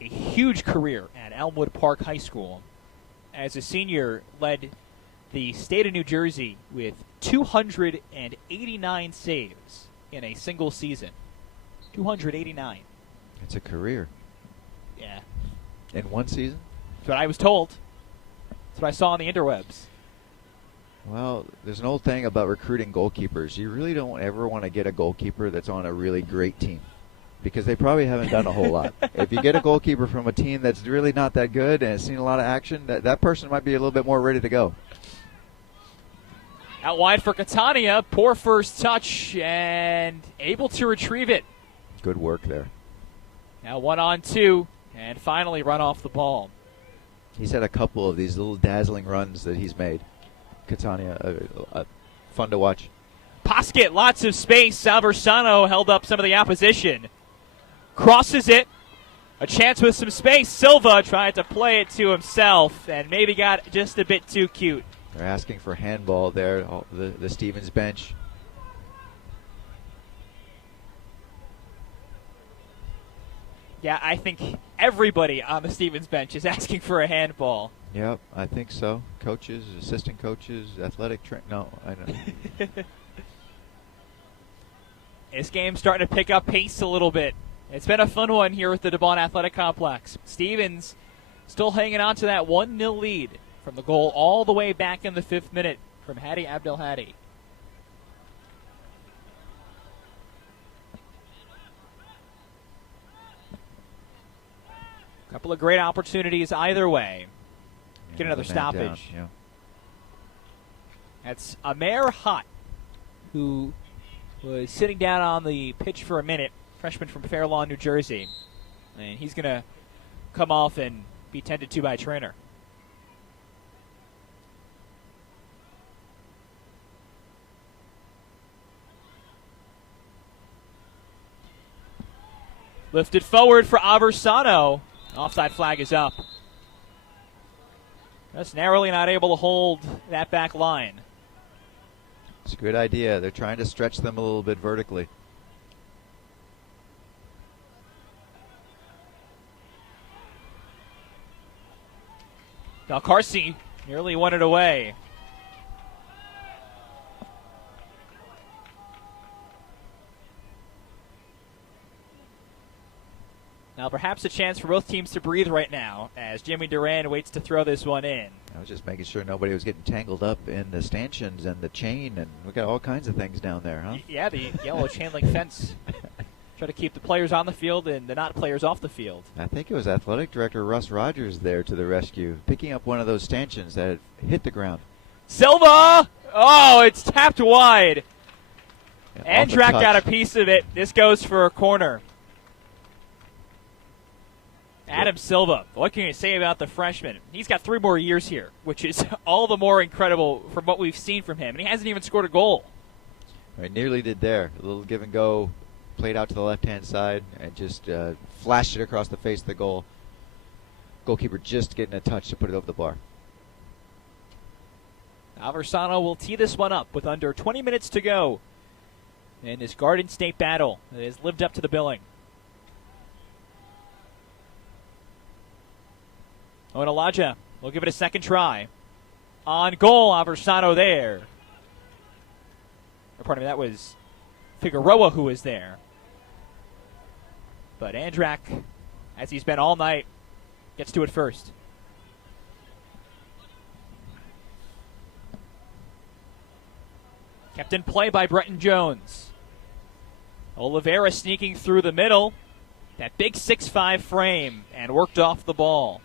a huge career at Elmwood Park High School. As a senior, led the state of New Jersey with 289 saves in a single season. 289. It's a career. Yeah. In one season? That's what I was told. That's what I saw on the interwebs. Well, there's an old thing about recruiting goalkeepers. You really don't ever want to get a goalkeeper that's on a really great team because they probably haven't done a whole lot. If you get a goalkeeper from a team that's really not that good and has seen a lot of action, that person might be a little bit more ready to go. Out wide for Catania. Poor first touch and able to retrieve it. Good work there. Now 1-on-2 and finally run off the ball. He's had a couple of these little dazzling runs that he's made. Catania, fun to watch. Poskett, lots of space. Aversano held up some of the opposition. Crosses it. A chance with some space. Silva tried to play it to himself and maybe got just a bit too cute. They're asking for handball there, the Stevens bench. Yeah, I think everybody on the Stevens bench is asking for a handball. Yep, I think so. Coaches, assistant coaches, athletic no, I don't. This game's starting to pick up pace a little bit. It's been a fun one here at the DeBon Athletic Complex. Stevens still hanging on to that 1-0 lead from the goal all the way back in the 5th minute from Hadi Abdelhadi. Couple of great opportunities either way. Get another stoppage. Yeah. That's Amer Hott, who was sitting down on the pitch for a minute, freshman from Fair Lawn, New Jersey. And he's going to come off and be tended to by a trainer. Lifted forward for Aversano. Offside flag is up. Just narrowly not able to hold that back line. It's a good idea. They're trying to stretch them a little bit vertically. Valcarce nearly won it away. Now perhaps a chance for both teams to breathe right now as Jimmy Duran waits to throw this one in. I was just making sure nobody was getting tangled up in the stanchions and the chain, and we got all kinds of things down there, huh? Yeah, the yellow chain link fence. Try to keep the players on the field and the not players off the field. I think it was athletic director Russ Rogers there to the rescue, picking up one of those stanchions that had hit the ground. Silva! Oh, it's tapped wide. Yeah, Andrak got a piece of it. This goes for a corner. Adam Silva, what can you say about the freshman? He's got 3 more years here, which is all the more incredible from what we've seen from him. And he hasn't even scored a goal. Right, nearly did there. A little give and go, played out to the left-hand side, and just flashed it across the face of the goal. Goalkeeper just getting a touch to put it over the bar. Aversano will tee this one up with under 20 minutes to go in this Garden State battle that has lived up to the billing. Onalaja will give it a second try. On goal, Aversano there. Or pardon me, that was Figueroa who was there. But Andrak, as he's been all night, gets to it first. Kept in play by Bretton Jones. Oliveira sneaking through the middle. That big 6'5" frame and worked off the ball.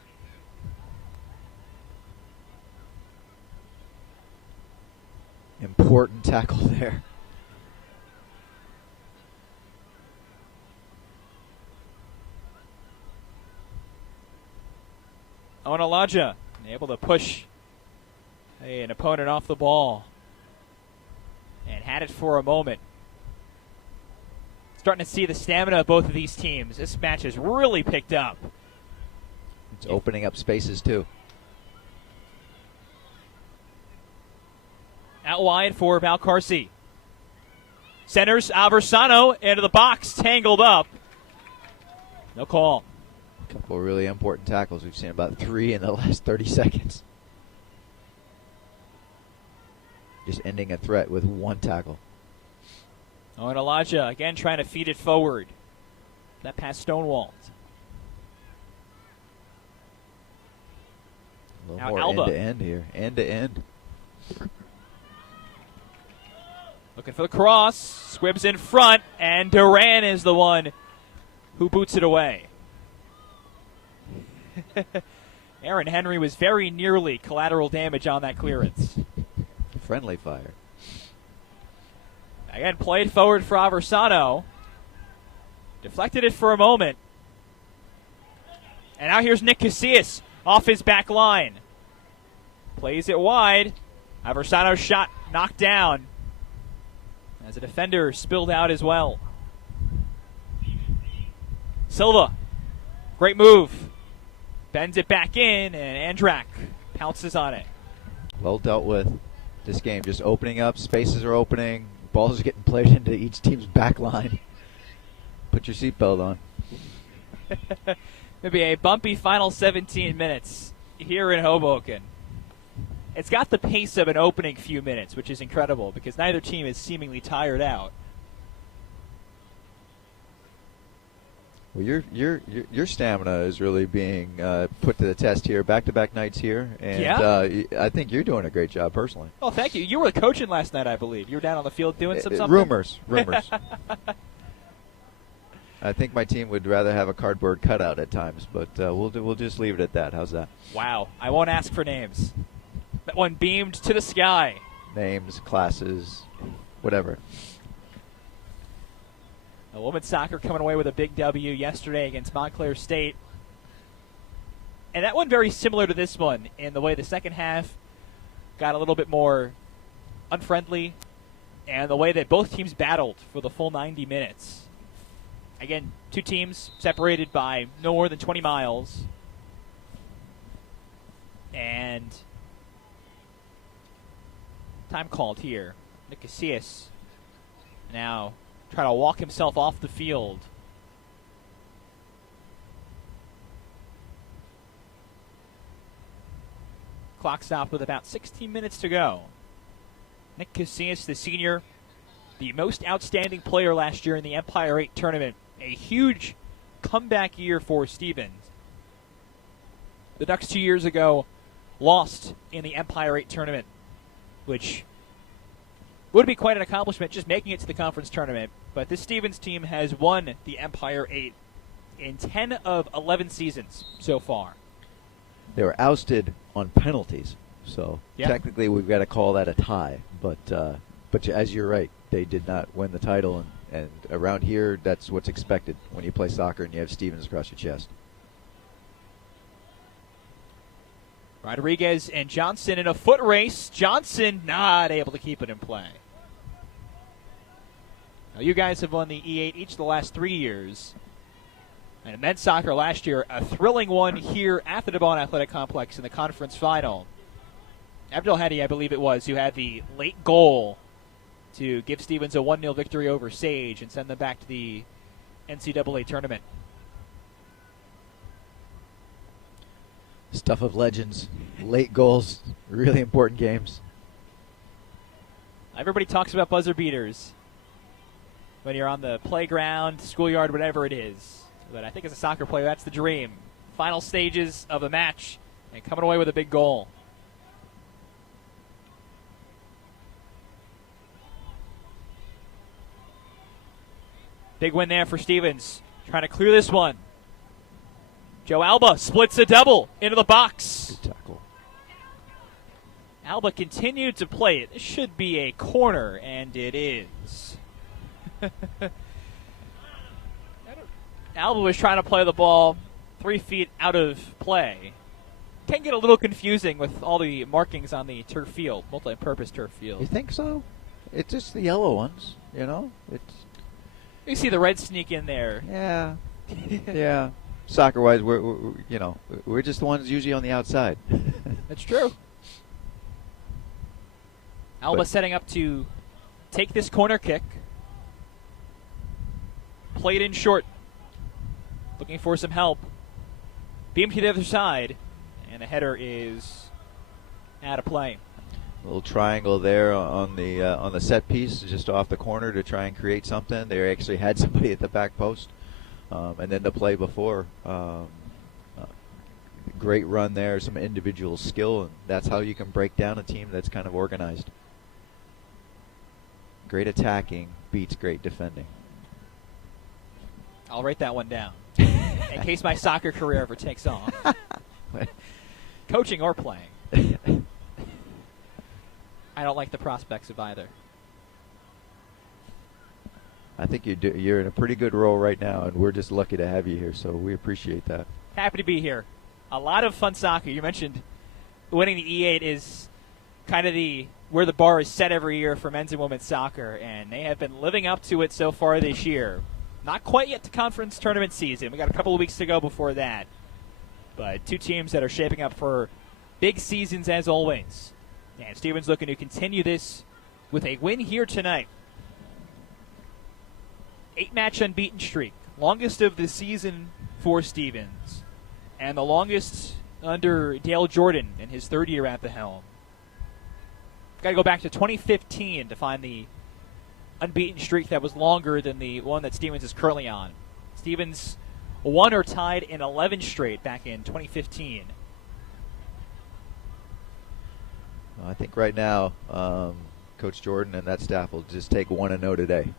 Important tackle there. Onalaja able to push an opponent off the ball and had it for a moment. Starting to see the stamina of both of these teams. This match has really picked up. It's opening up spaces too. Out wide for Valcarce. Centers Aversano into the box, tangled up. No call. A couple of really important tackles. We've seen about 3 in the last 30 seconds. Just ending a threat with one tackle. Oh, and Elijah again trying to feed it forward. That pass stonewalled. A little Now more Alba. end to end here. End to end. Looking for the cross. Squibbs in front, and Duran is the one who boots it away. Aaron Henry was very nearly collateral damage on that clearance. Friendly fire. Again, played forward for Aversano. Deflected it for a moment. And now here's Nick Casillas off his back line. Plays it wide. Aversano's shot knocked down as a defender spilled out as well. Silva, great move. Bends it back in, and Andrak pounces on it. Well dealt with. This game just opening up. Spaces are opening. Balls are getting played into each team's back line. Put your seatbelt on. Maybe a bumpy final 17 minutes here in Hoboken. It's got the pace of an opening few minutes, which is incredible because neither team is seemingly tired out. Well, your stamina is really being put to the test here. Back-to-back nights here, and yeah? I think you're doing a great job personally. Oh, thank you. You were coaching last night, I believe. You were down on the field doing something. Rumors. I think my team would rather have a cardboard cutout at times, but we'll just leave it at that. How's that? Wow. I won't ask for names. That one beamed to the sky. Names, classes, whatever. Women's soccer coming away with a big W yesterday against Montclair State. And that one very similar to this one in the way the second half got a little bit more unfriendly and the way that both teams battled for the full 90 minutes. Again, two teams separated by no more than 20 miles. And time called here. Nick Casillas now try to walk himself off the field. Clock stopped with about 16 minutes to go. Nick Casillas, the senior, the most outstanding player last year in the Empire 8 tournament. A huge comeback year for Stevens. The Ducks 2 years ago lost in the Empire 8 tournament, which would be quite an accomplishment just making it to the conference tournament. But this Stevens team has won the Empire 8 in 10 of 11 seasons so far. They were ousted on penalties, so technically we've got to call that a tie. But as you're right, they did not win the title, and around here, that's what's expected when you play soccer and you have Stevens across your chest. Rodriguez and Johnson in a foot race. Johnson not able to keep it in play. Now, you guys have won the E8 each of the last 3 years. And in men's soccer last year, a thrilling one here at the DeBon Athletic Complex in the conference final. Abdel Hadi, I believe it was, who had the late goal to give Stevens a 1-0 victory over Sage and send them back to the NCAA tournament. Stuff of legends, late goals, really important games. Everybody talks about buzzer beaters when you're on the playground, schoolyard, whatever it is. But I think as a soccer player, that's the dream. Final stages of a match and coming away with a big goal. Big win there for Stevens. Trying to clear this one. Joe Alba splits a double into the box. Good tackle. Alba continued to play it. This should be a corner, and it is. Alba was trying to play the ball 3 feet out of play. Can get a little confusing with all the markings on the turf field, multi-purpose turf field. You think so? It's just the yellow ones, you know? You see the red sneak in there. Yeah. Yeah. Soccer-wise, we're just the ones usually on the outside. That's true. Alba setting up to take this corner kick. Played in short. Looking for some help. Beam to the other side. And the header is out of play. A little triangle there on the set piece, just off the corner to try and create something. They actually had somebody at the back post. And then the play before. Great run there, some individual skill, and that's how you can break down a team that's kind of organized. Great attacking beats great defending. I'll write that one down in case my soccer career ever takes off. Coaching or playing. I don't like the prospects of either. I think you're in a pretty good role right now, and we're just lucky to have you here, so we appreciate that. Happy to be here. A lot of fun soccer. You mentioned winning the E8 is kind of where the bar is set every year for men's and women's soccer, and they have been living up to it so far this year. Not quite yet to conference tournament season. We got a couple of weeks to go before that. But two teams that are shaping up for big seasons as always. And Stevens looking to continue this with a win here tonight. 8-match unbeaten streak. Longest of the season for Stevens, and the longest under Dale Jordan in his third year at the helm. Got to go back to 2015 to find the unbeaten streak that was longer than the one that Stevens is currently on. Stevens won or tied in 11 straight back in 2015. Well, I think right now, Coach Jordan and that staff will just take 1-0 today.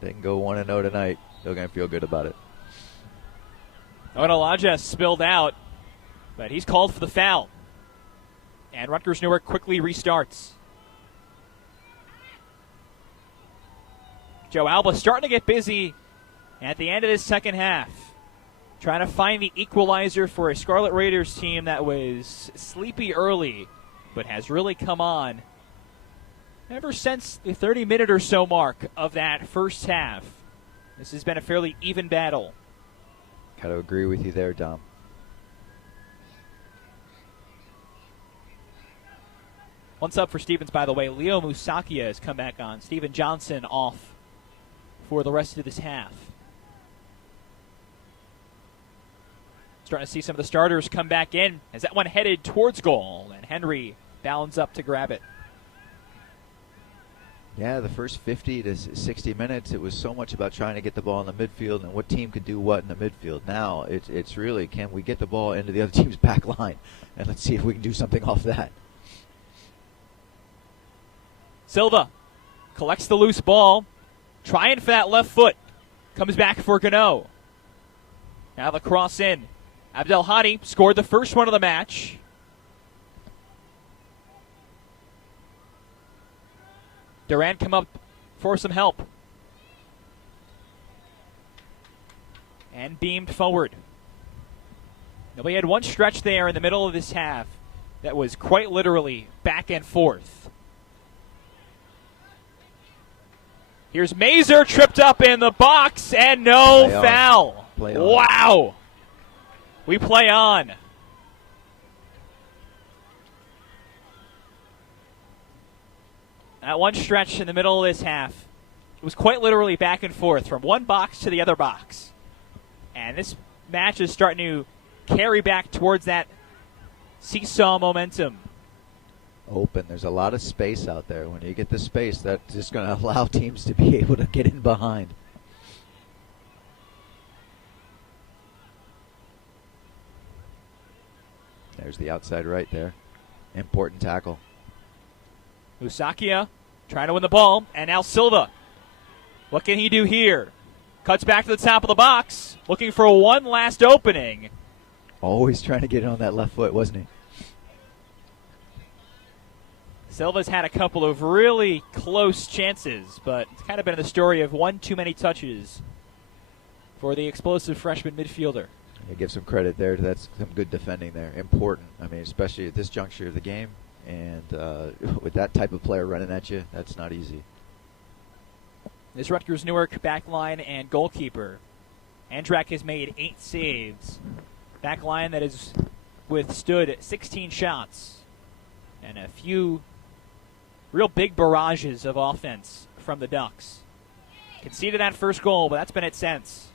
They can go 1-0 tonight. They're going to feel good about it. Onalaja spilled out, but he's called for the foul. And Rutgers Newark quickly restarts. Joe Alba starting to get busy at the end of this second half, trying to find the equalizer for a Scarlet Raiders team that was sleepy early, but has really come on ever since the 30-minute or so mark of that first half. This has been a fairly even battle. Got to agree with you there, Dom. One sub for Stevens, by the way. Leo Musakia has come back on. Steven Johnson off for the rest of this half. Starting to see some of the starters come back in as that one headed towards goal, and Henry bounds up to grab it. Yeah, the first 50 to 60 minutes, it was so much about trying to get the ball in the midfield and what team could do what in the midfield. Now, it's really, can we get the ball into the other team's back line? And let's see if we can do something off that. Silva collects the loose ball, trying for that left foot. Comes back for Gano. Now the cross in. Abdel Hadi scored the first one of the match. Durant come up for some help. And beamed forward. Now we had one stretch there in the middle of this half that was quite literally back and forth. Here's Mazer tripped up in the box and no foul. Wow. We play on. That one stretch in the middle of this half, it was quite literally back and forth from one box to the other box. And this match is starting to carry back towards that seesaw momentum. Open. There's a lot of space out there. When you get the space, that's just going to allow teams to be able to get in behind. There's the outside right there. Important tackle. Musakia trying to win the ball, and now Silva. What can he do here? Cuts back to the top of the box, looking for one last opening. Always trying to get it on that left foot, wasn't he? Silva's had a couple of really close chances, but it's kind of been the story of one too many touches for the explosive freshman midfielder. I give some credit there. That's some good defending there. Important. I mean, especially at this juncture of the game. And with that type of player running at you, that's not easy. This Rutgers Newark back line and goalkeeper. Andrak has made 8 saves. Back line that has withstood 16 shots. And a few real big barrages of offense from the Ducks. Conceded that first goal, but that's been it since.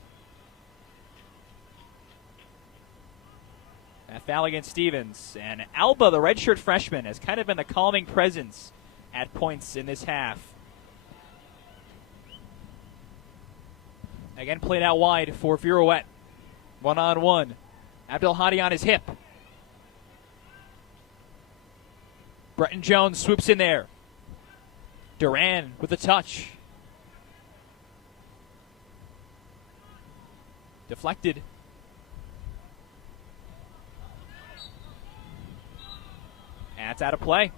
That foul against Stevens. And Alba, the redshirt freshman, has kind of been the calming presence at points in this half. Again, played out wide for Virouette. 1-on-1. Abdel Hadi on his hip. Bretton Jones swoops in there. Duran with the touch. Deflected. That's out of play.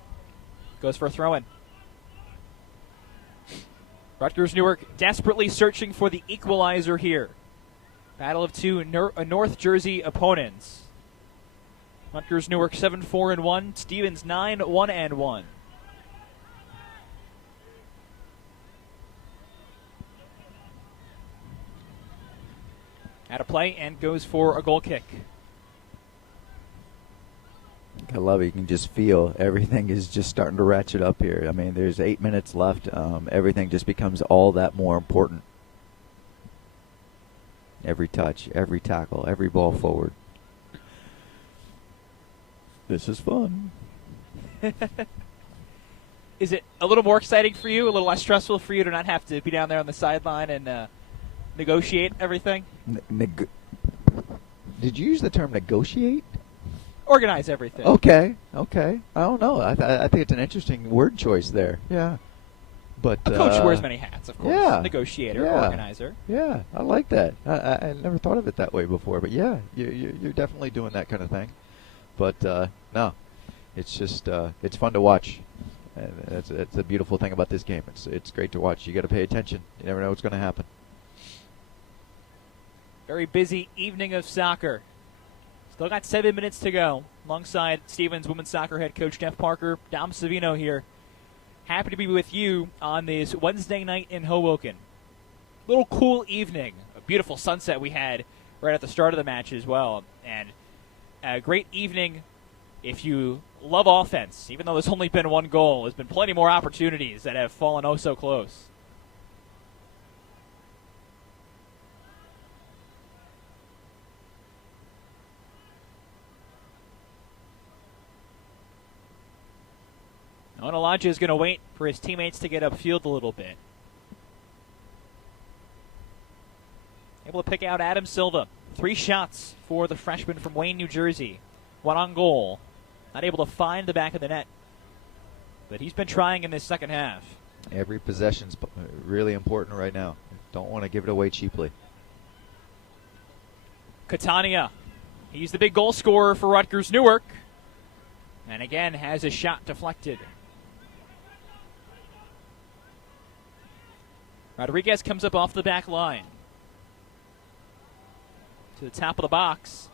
Goes for a throw-in. Rutgers Newark desperately searching for the equalizer here. Battle of two North Jersey opponents. Rutgers Newark 7-4-1. Stevens 9-1-1. Out of play and goes for a goal kick. I love it. You can just feel everything is just starting to ratchet up here. I mean, there's 8 minutes left. Everything just becomes all that more important. Every touch, every tackle, every ball forward. This is fun. Is it a little more exciting for you, a little less stressful for you to not have to be down there on the sideline and negotiate everything? Did you use the term negotiate? Organize everything. Okay. I don't know. I think it's an interesting word choice there. Yeah. But a coach wears many hats, of course. Yeah. Negotiator, Yeah. organizer. Yeah, I like that. I never thought of it that way before. But yeah, you're definitely doing that kind of thing. But no, it's just it's fun to watch. And it's a beautiful thing about this game. It's great to watch. You got to pay attention. You never know what's going to happen. Very busy evening of soccer. Still got 7 minutes to go. Alongside Stevens women's soccer head coach Jeff Parker, Dom Savino here. Happy to be with you on this Wednesday night in Hoboken. Little cool evening. A beautiful sunset we had right at the start of the match as well. And a great evening if you love offense. Even though there's only been one goal, there's been plenty more opportunities that have fallen oh so close. Onalaja is going to wait for his teammates to get upfield a little bit. Able to pick out Adam Silva. 3 shots for the freshman from Wayne, New Jersey. 1 on goal. Not able to find the back of the net. But he's been trying in this second half. Every possession's really important right now. Don't want to give it away cheaply. Catania. He's the big goal scorer for Rutgers Newark. And again has a shot deflected. Rodriguez comes up off the back line. To the top of the box.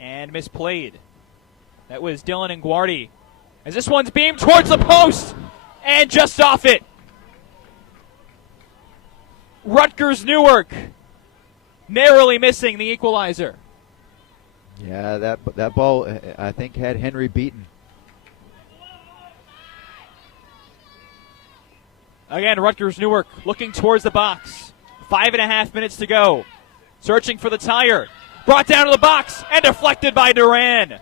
And misplayed. That was Dylan Nguardi. As this one's beamed towards the post. And just off it. Rutgers Newark. Narrowly missing the equalizer. Yeah, that ball, I think, had Henry beaten. Again, Rutgers Newark looking towards the box. 5.5 minutes to go. Searching for the tire. Brought down to the box and deflected by Duran.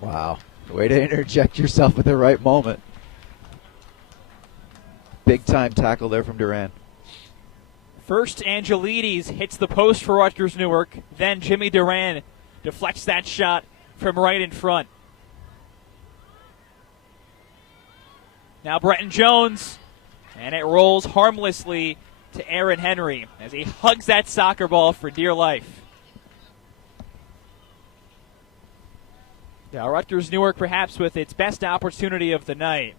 Wow. Way to interject yourself at the right moment. Big time tackle there from Duran. First, Angelides hits the post for Rutgers Newark. Then Jimmy Duran deflects that shot from right in front. Now Bretton Jones, and it rolls harmlessly to Aaron Henry as he hugs that soccer ball for dear life. Now Rutgers Newark perhaps with its best opportunity of the night.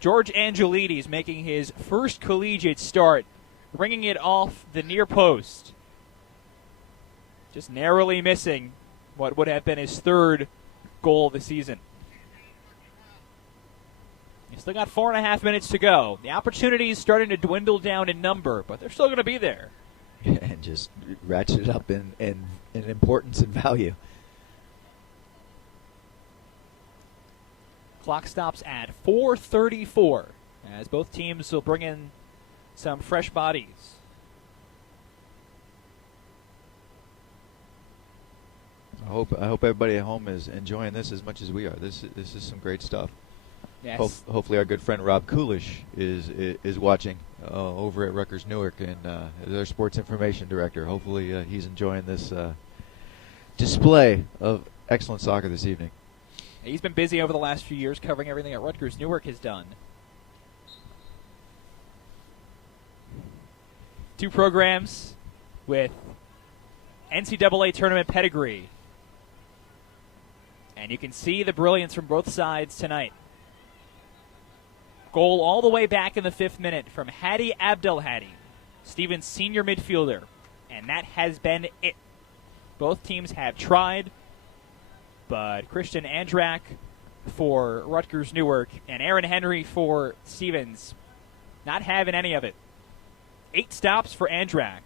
George Angelides making his first collegiate start, bringing it off the near post. Just narrowly missing what would have been his 3rd goal of the season. He's still got 4.5 minutes to go. The opportunity is starting to dwindle down in number, but they're still going to be there. And just ratchet it up in importance and value. Clock stops at 4:34 as both teams will bring in some fresh bodies. I hope everybody at home is enjoying this as much as we are. This is some great stuff. Yes. Hopefully our good friend Rob Coolish is watching over at Rutgers Newark and their sports information director. Hopefully he's enjoying this display of excellent soccer this evening. He's been busy over the last few years covering everything that Rutgers Newark has done. 2 programs with NCAA tournament pedigree. And you can see the brilliance from both sides tonight. Goal all the way back in the 5th minute from Hadi Abdelhadi, Stevens' senior midfielder. And that has been it. Both teams have tried, but Christian Andrak for Rutgers Newark and Aaron Henry for Stevens not having any of it. 8 stops for Andrak,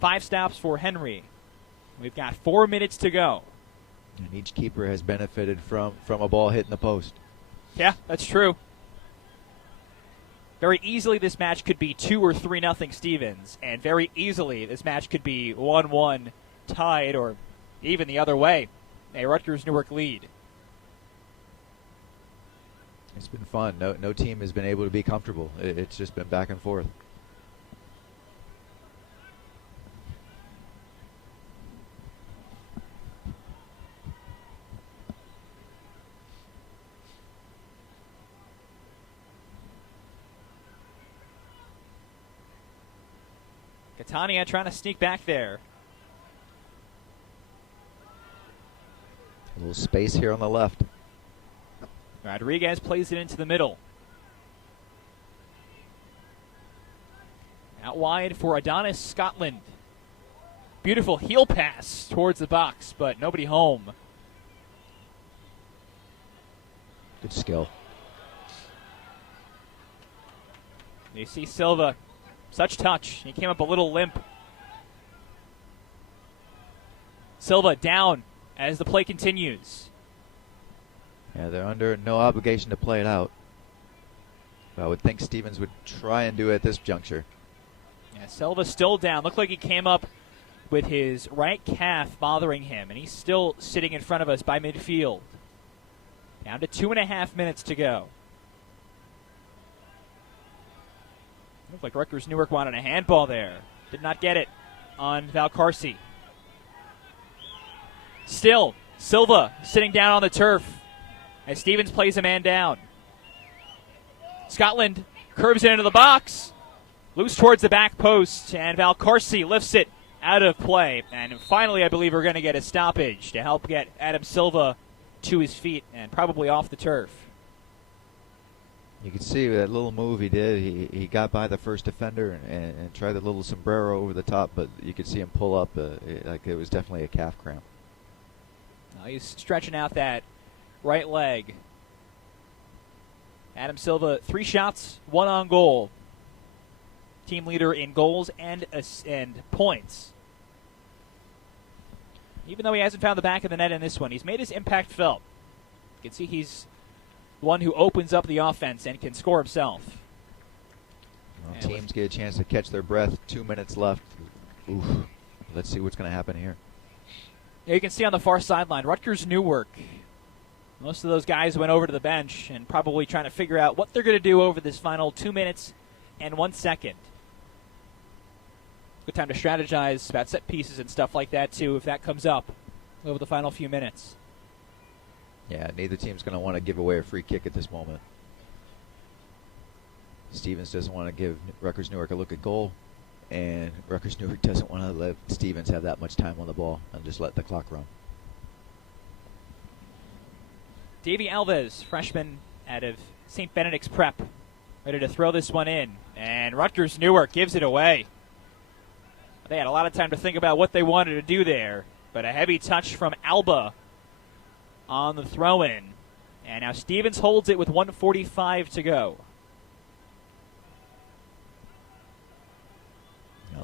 5 stops for Henry. We've got 4 minutes to go. And each keeper has benefited from a ball hitting the post. Yeah, that's true. Very easily this match could be 2 or 3-0 Stevens, and very easily this match could be 1-1 tied, or even the other way, a Rutgers Newark lead. It's been fun. No team has been able to be comfortable. It's just been back and forth. Catania trying to sneak back there. A little space here on the left. Rodriguez plays it into the middle. Out wide for Adonis Scotland. Beautiful heel pass towards the box, but nobody home. Good skill. You see Silva. Such touch. He came up a little limp. Silva down as the play continues. Yeah, they're under no obligation to play it out. But I would think Stevens would try and do it at this juncture. Yeah, Silva still down. Looked like he came up with his right calf bothering him, and he's still sitting in front of us by midfield. Down to 2.5 minutes to go. Looked like Rutgers Newark wanted a handball there. Did not get it on Valcarce. Still, Silva sitting down on the turf as Stevens plays a man down. Scotland curves it into the box. Loose towards the back post, and Valcarce lifts it out of play. And finally, I believe we're going to get a stoppage to help get Adam Silva to his feet and probably off the turf. You can see that little move he did. He got by the first defender and tried the little sombrero over the top, but you could see him pull up like it was definitely a calf cramp. He's stretching out that right leg. Adam Silva, 3 shots, 1 on goal. Team leader in goals and points. Even though he hasn't found the back of the net in this one, he's made his impact felt. You can see he's one who opens up the offense and can score himself. Well, teams get a chance to catch their breath. 2 minutes left. Oof. Let's see what's going to happen here. Yeah, you can see on the far sideline, Rutgers Newark. Most of those guys went over to the bench and probably trying to figure out what they're going to do over this final 2 minutes and 1 second. Good time to strategize about set pieces and stuff like that, too, if that comes up over the final few minutes. Yeah, neither team's going to want to give away a free kick at this moment. Stevens doesn't want to give Rutgers Newark a look at goal, and Rutgers Newark doesn't want to let Stevens have that much time on the ball and just let the clock run. Davey Alves, freshman out of St. Benedict's Prep, ready to throw this one in, and Rutgers Newark gives it away. They had a lot of time to think about what they wanted to do there, but a heavy touch from Alba on the throw-in. And now Stevens holds it with 1:45 to go.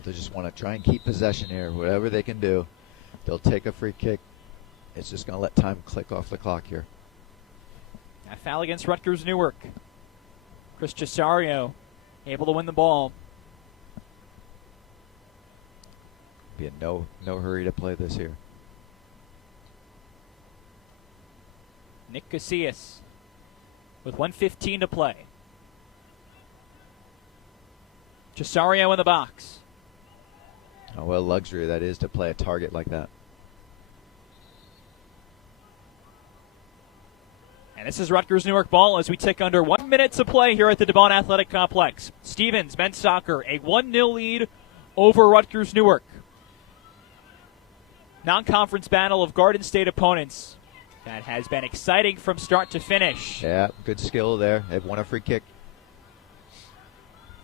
They just want to try and keep possession here. Whatever they can do, they'll take a free kick. It's just going to let time click off the clock here. A foul against Rutgers Newark. Chris Cesario able to win the ball. Be in no hurry to play this here. Nick Casillas with 1:15 to play. Cesario in the box. Oh, what a luxury that is to play a target like that. And this is Rutgers Newark ball as we tick under 1 minute to play here at the DeBon Athletic Complex. Stevens, men's soccer, a 1-0 lead over Rutgers Newark. Non-conference battle of Garden State opponents. That has been exciting from start to finish. Yeah, good skill there. They've won a free kick.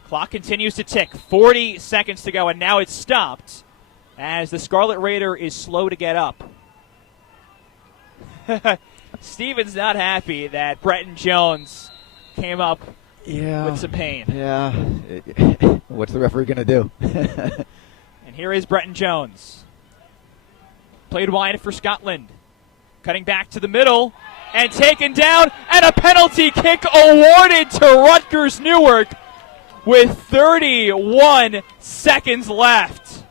Clock continues to tick. 40 seconds to go, and now it's stopped as the Scarlet Raider is slow to get up. Steven's not happy that Bretton Jones came up with some pain. Yeah. What's the referee going to do? And here is Bretton Jones. Played wide for Scotland. Cutting back to the middle and taken down, and a penalty kick awarded to Rutgers Newark. with 31 seconds left.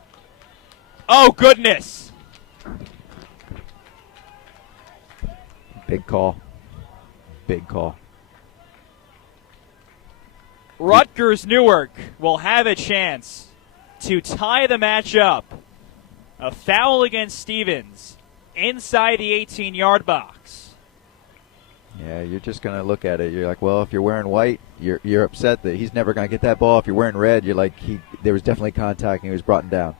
Oh, goodness. Big call. Big call. Rutgers Newark will have a chance to tie the match up. A foul against Stevens inside the 18-yard box. Yeah, you're just going to look at it. You're like, well, if you're wearing white, you're upset that he's never going to get that ball. If you're wearing red, you're like, there was definitely contact and he was brought down.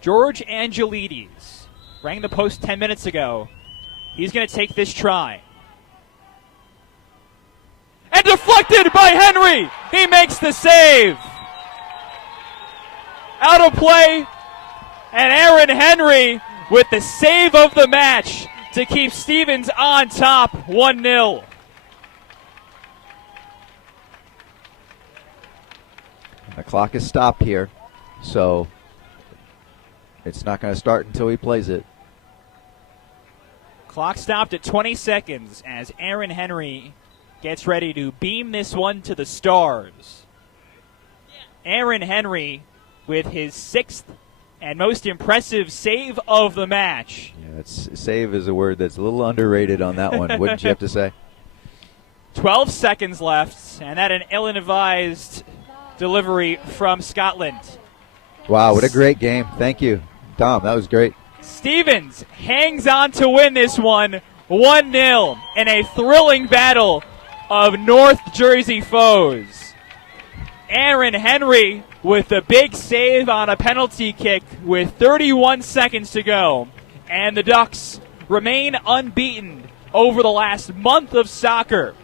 George Angelides rang the post 10 minutes ago. He's going to take this try. And deflected by Henry. He makes the save. Out of play. And Aaron Henry with the save of the match to keep Stevens on top 1-0. The clock is stopped here, so it's not going to start until he plays it. Clock stopped at 20 seconds as Aaron Henry gets ready to beam this one to the stars. Aaron Henry with his 6th and most impressive save of the match. Yeah, save is a word that's a little underrated on that one, wouldn't you have to say? 12 seconds left, and that an ill-advised delivery from Scotland. Wow, what a great game. Thank you, Tom. That was great. Stevens hangs on to win this one 1-0 in a thrilling battle of North Jersey foes. Aaron Henry with the big save on a penalty kick with 31 seconds to go. And the Ducks remain unbeaten over the last month of soccer.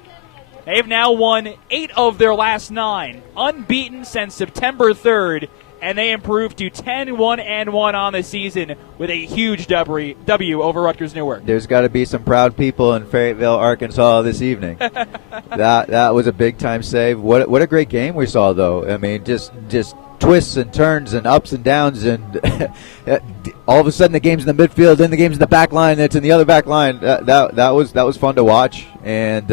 They've now won 8 of their last 9, unbeaten since September 3rd, and they improved to 10-1-1 on the season with a huge W over Rutgers Newark. There's got to be some proud people in Fayetteville, Arkansas this evening. That was a big-time save. What a great game we saw, though. I mean, just twists and turns and ups and downs, and all of a sudden the game's in the midfield, then the game's in the back line, then it's in the other back line. That was fun to watch, and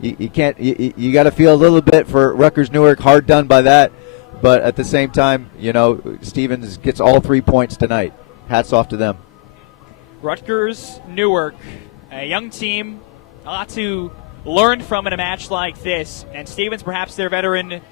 you got to feel a little bit for Rutgers Newark, hard done by that. But at the same time, Stevens gets all 3 points tonight. Hats off to them. Rutgers Newark, a young team, a lot to learn from in a match like this. And Stevens, perhaps their veteran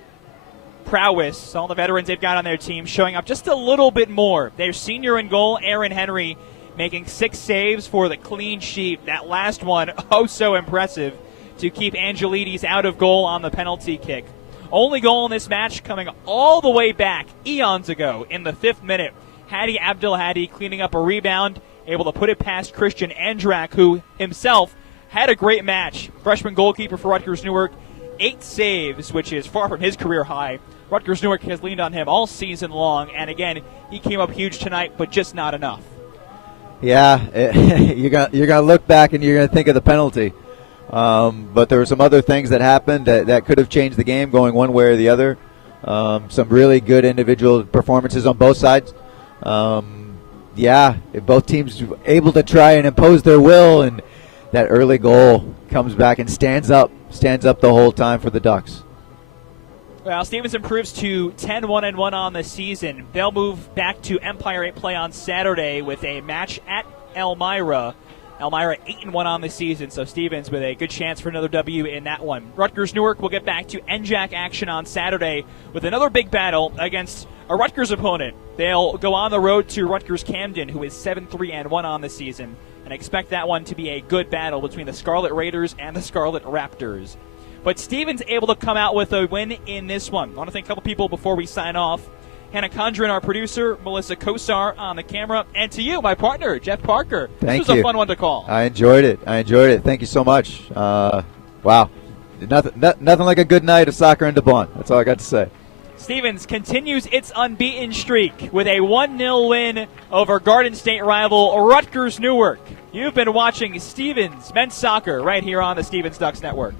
prowess, all the veterans they've got on their team, showing up just a little bit more. Their senior in goal, Aaron Henry, making 6 saves for the clean sheet. That last one, oh so impressive, to keep Angelides out of goal on the penalty kick. Only goal in this match coming all the way back eons ago in the 5th minute. Hadi Abdelhadi cleaning up a rebound, able to put it past Christian Andrak, who himself had a great match. Freshman goalkeeper for Rutgers Newark, 8 saves, which is far from his career high. Rutgers Newark has leaned on him all season long, and again, he came up huge tonight, but just not enough. Yeah, you're gonna look back and you're gonna think of the penalty. But there were some other things that happened that could have changed the game going one way or the other. Some really good individual performances on both sides. Both teams able to try and impose their will, and that early goal comes back and stands up the whole time for the Ducks. Well, Stevens improves to 10-1-1 on the season. They'll move back to Empire 8 play on Saturday with a match at Elmira. Elmira 8-1 on the season, so Stevens with a good chance for another W in that one. Rutgers Newark will get back to NJAC action on Saturday with another big battle against a Rutgers opponent. They'll go on the road to Rutgers Camden, who is 7-3-1 on the season, and expect that one to be a good battle between the Scarlet Raiders and the Scarlet Raptors. But Stevens able to come out with a win in this one. I want to thank a couple people before we sign off. Hannah Condren, our producer, Melissa Kosar on the camera, and to you, my partner, Jeff Parker. Thank this was you. a fun one to call. I enjoyed it. Thank you so much. Wow. Nothing like a good night of soccer in DuPont. That's all I got to say. Stevens continues its unbeaten streak with a 1-0 win over Garden State rival Rutgers Newark. You've been watching Stevens men's soccer right here on the Stevens Ducks Network.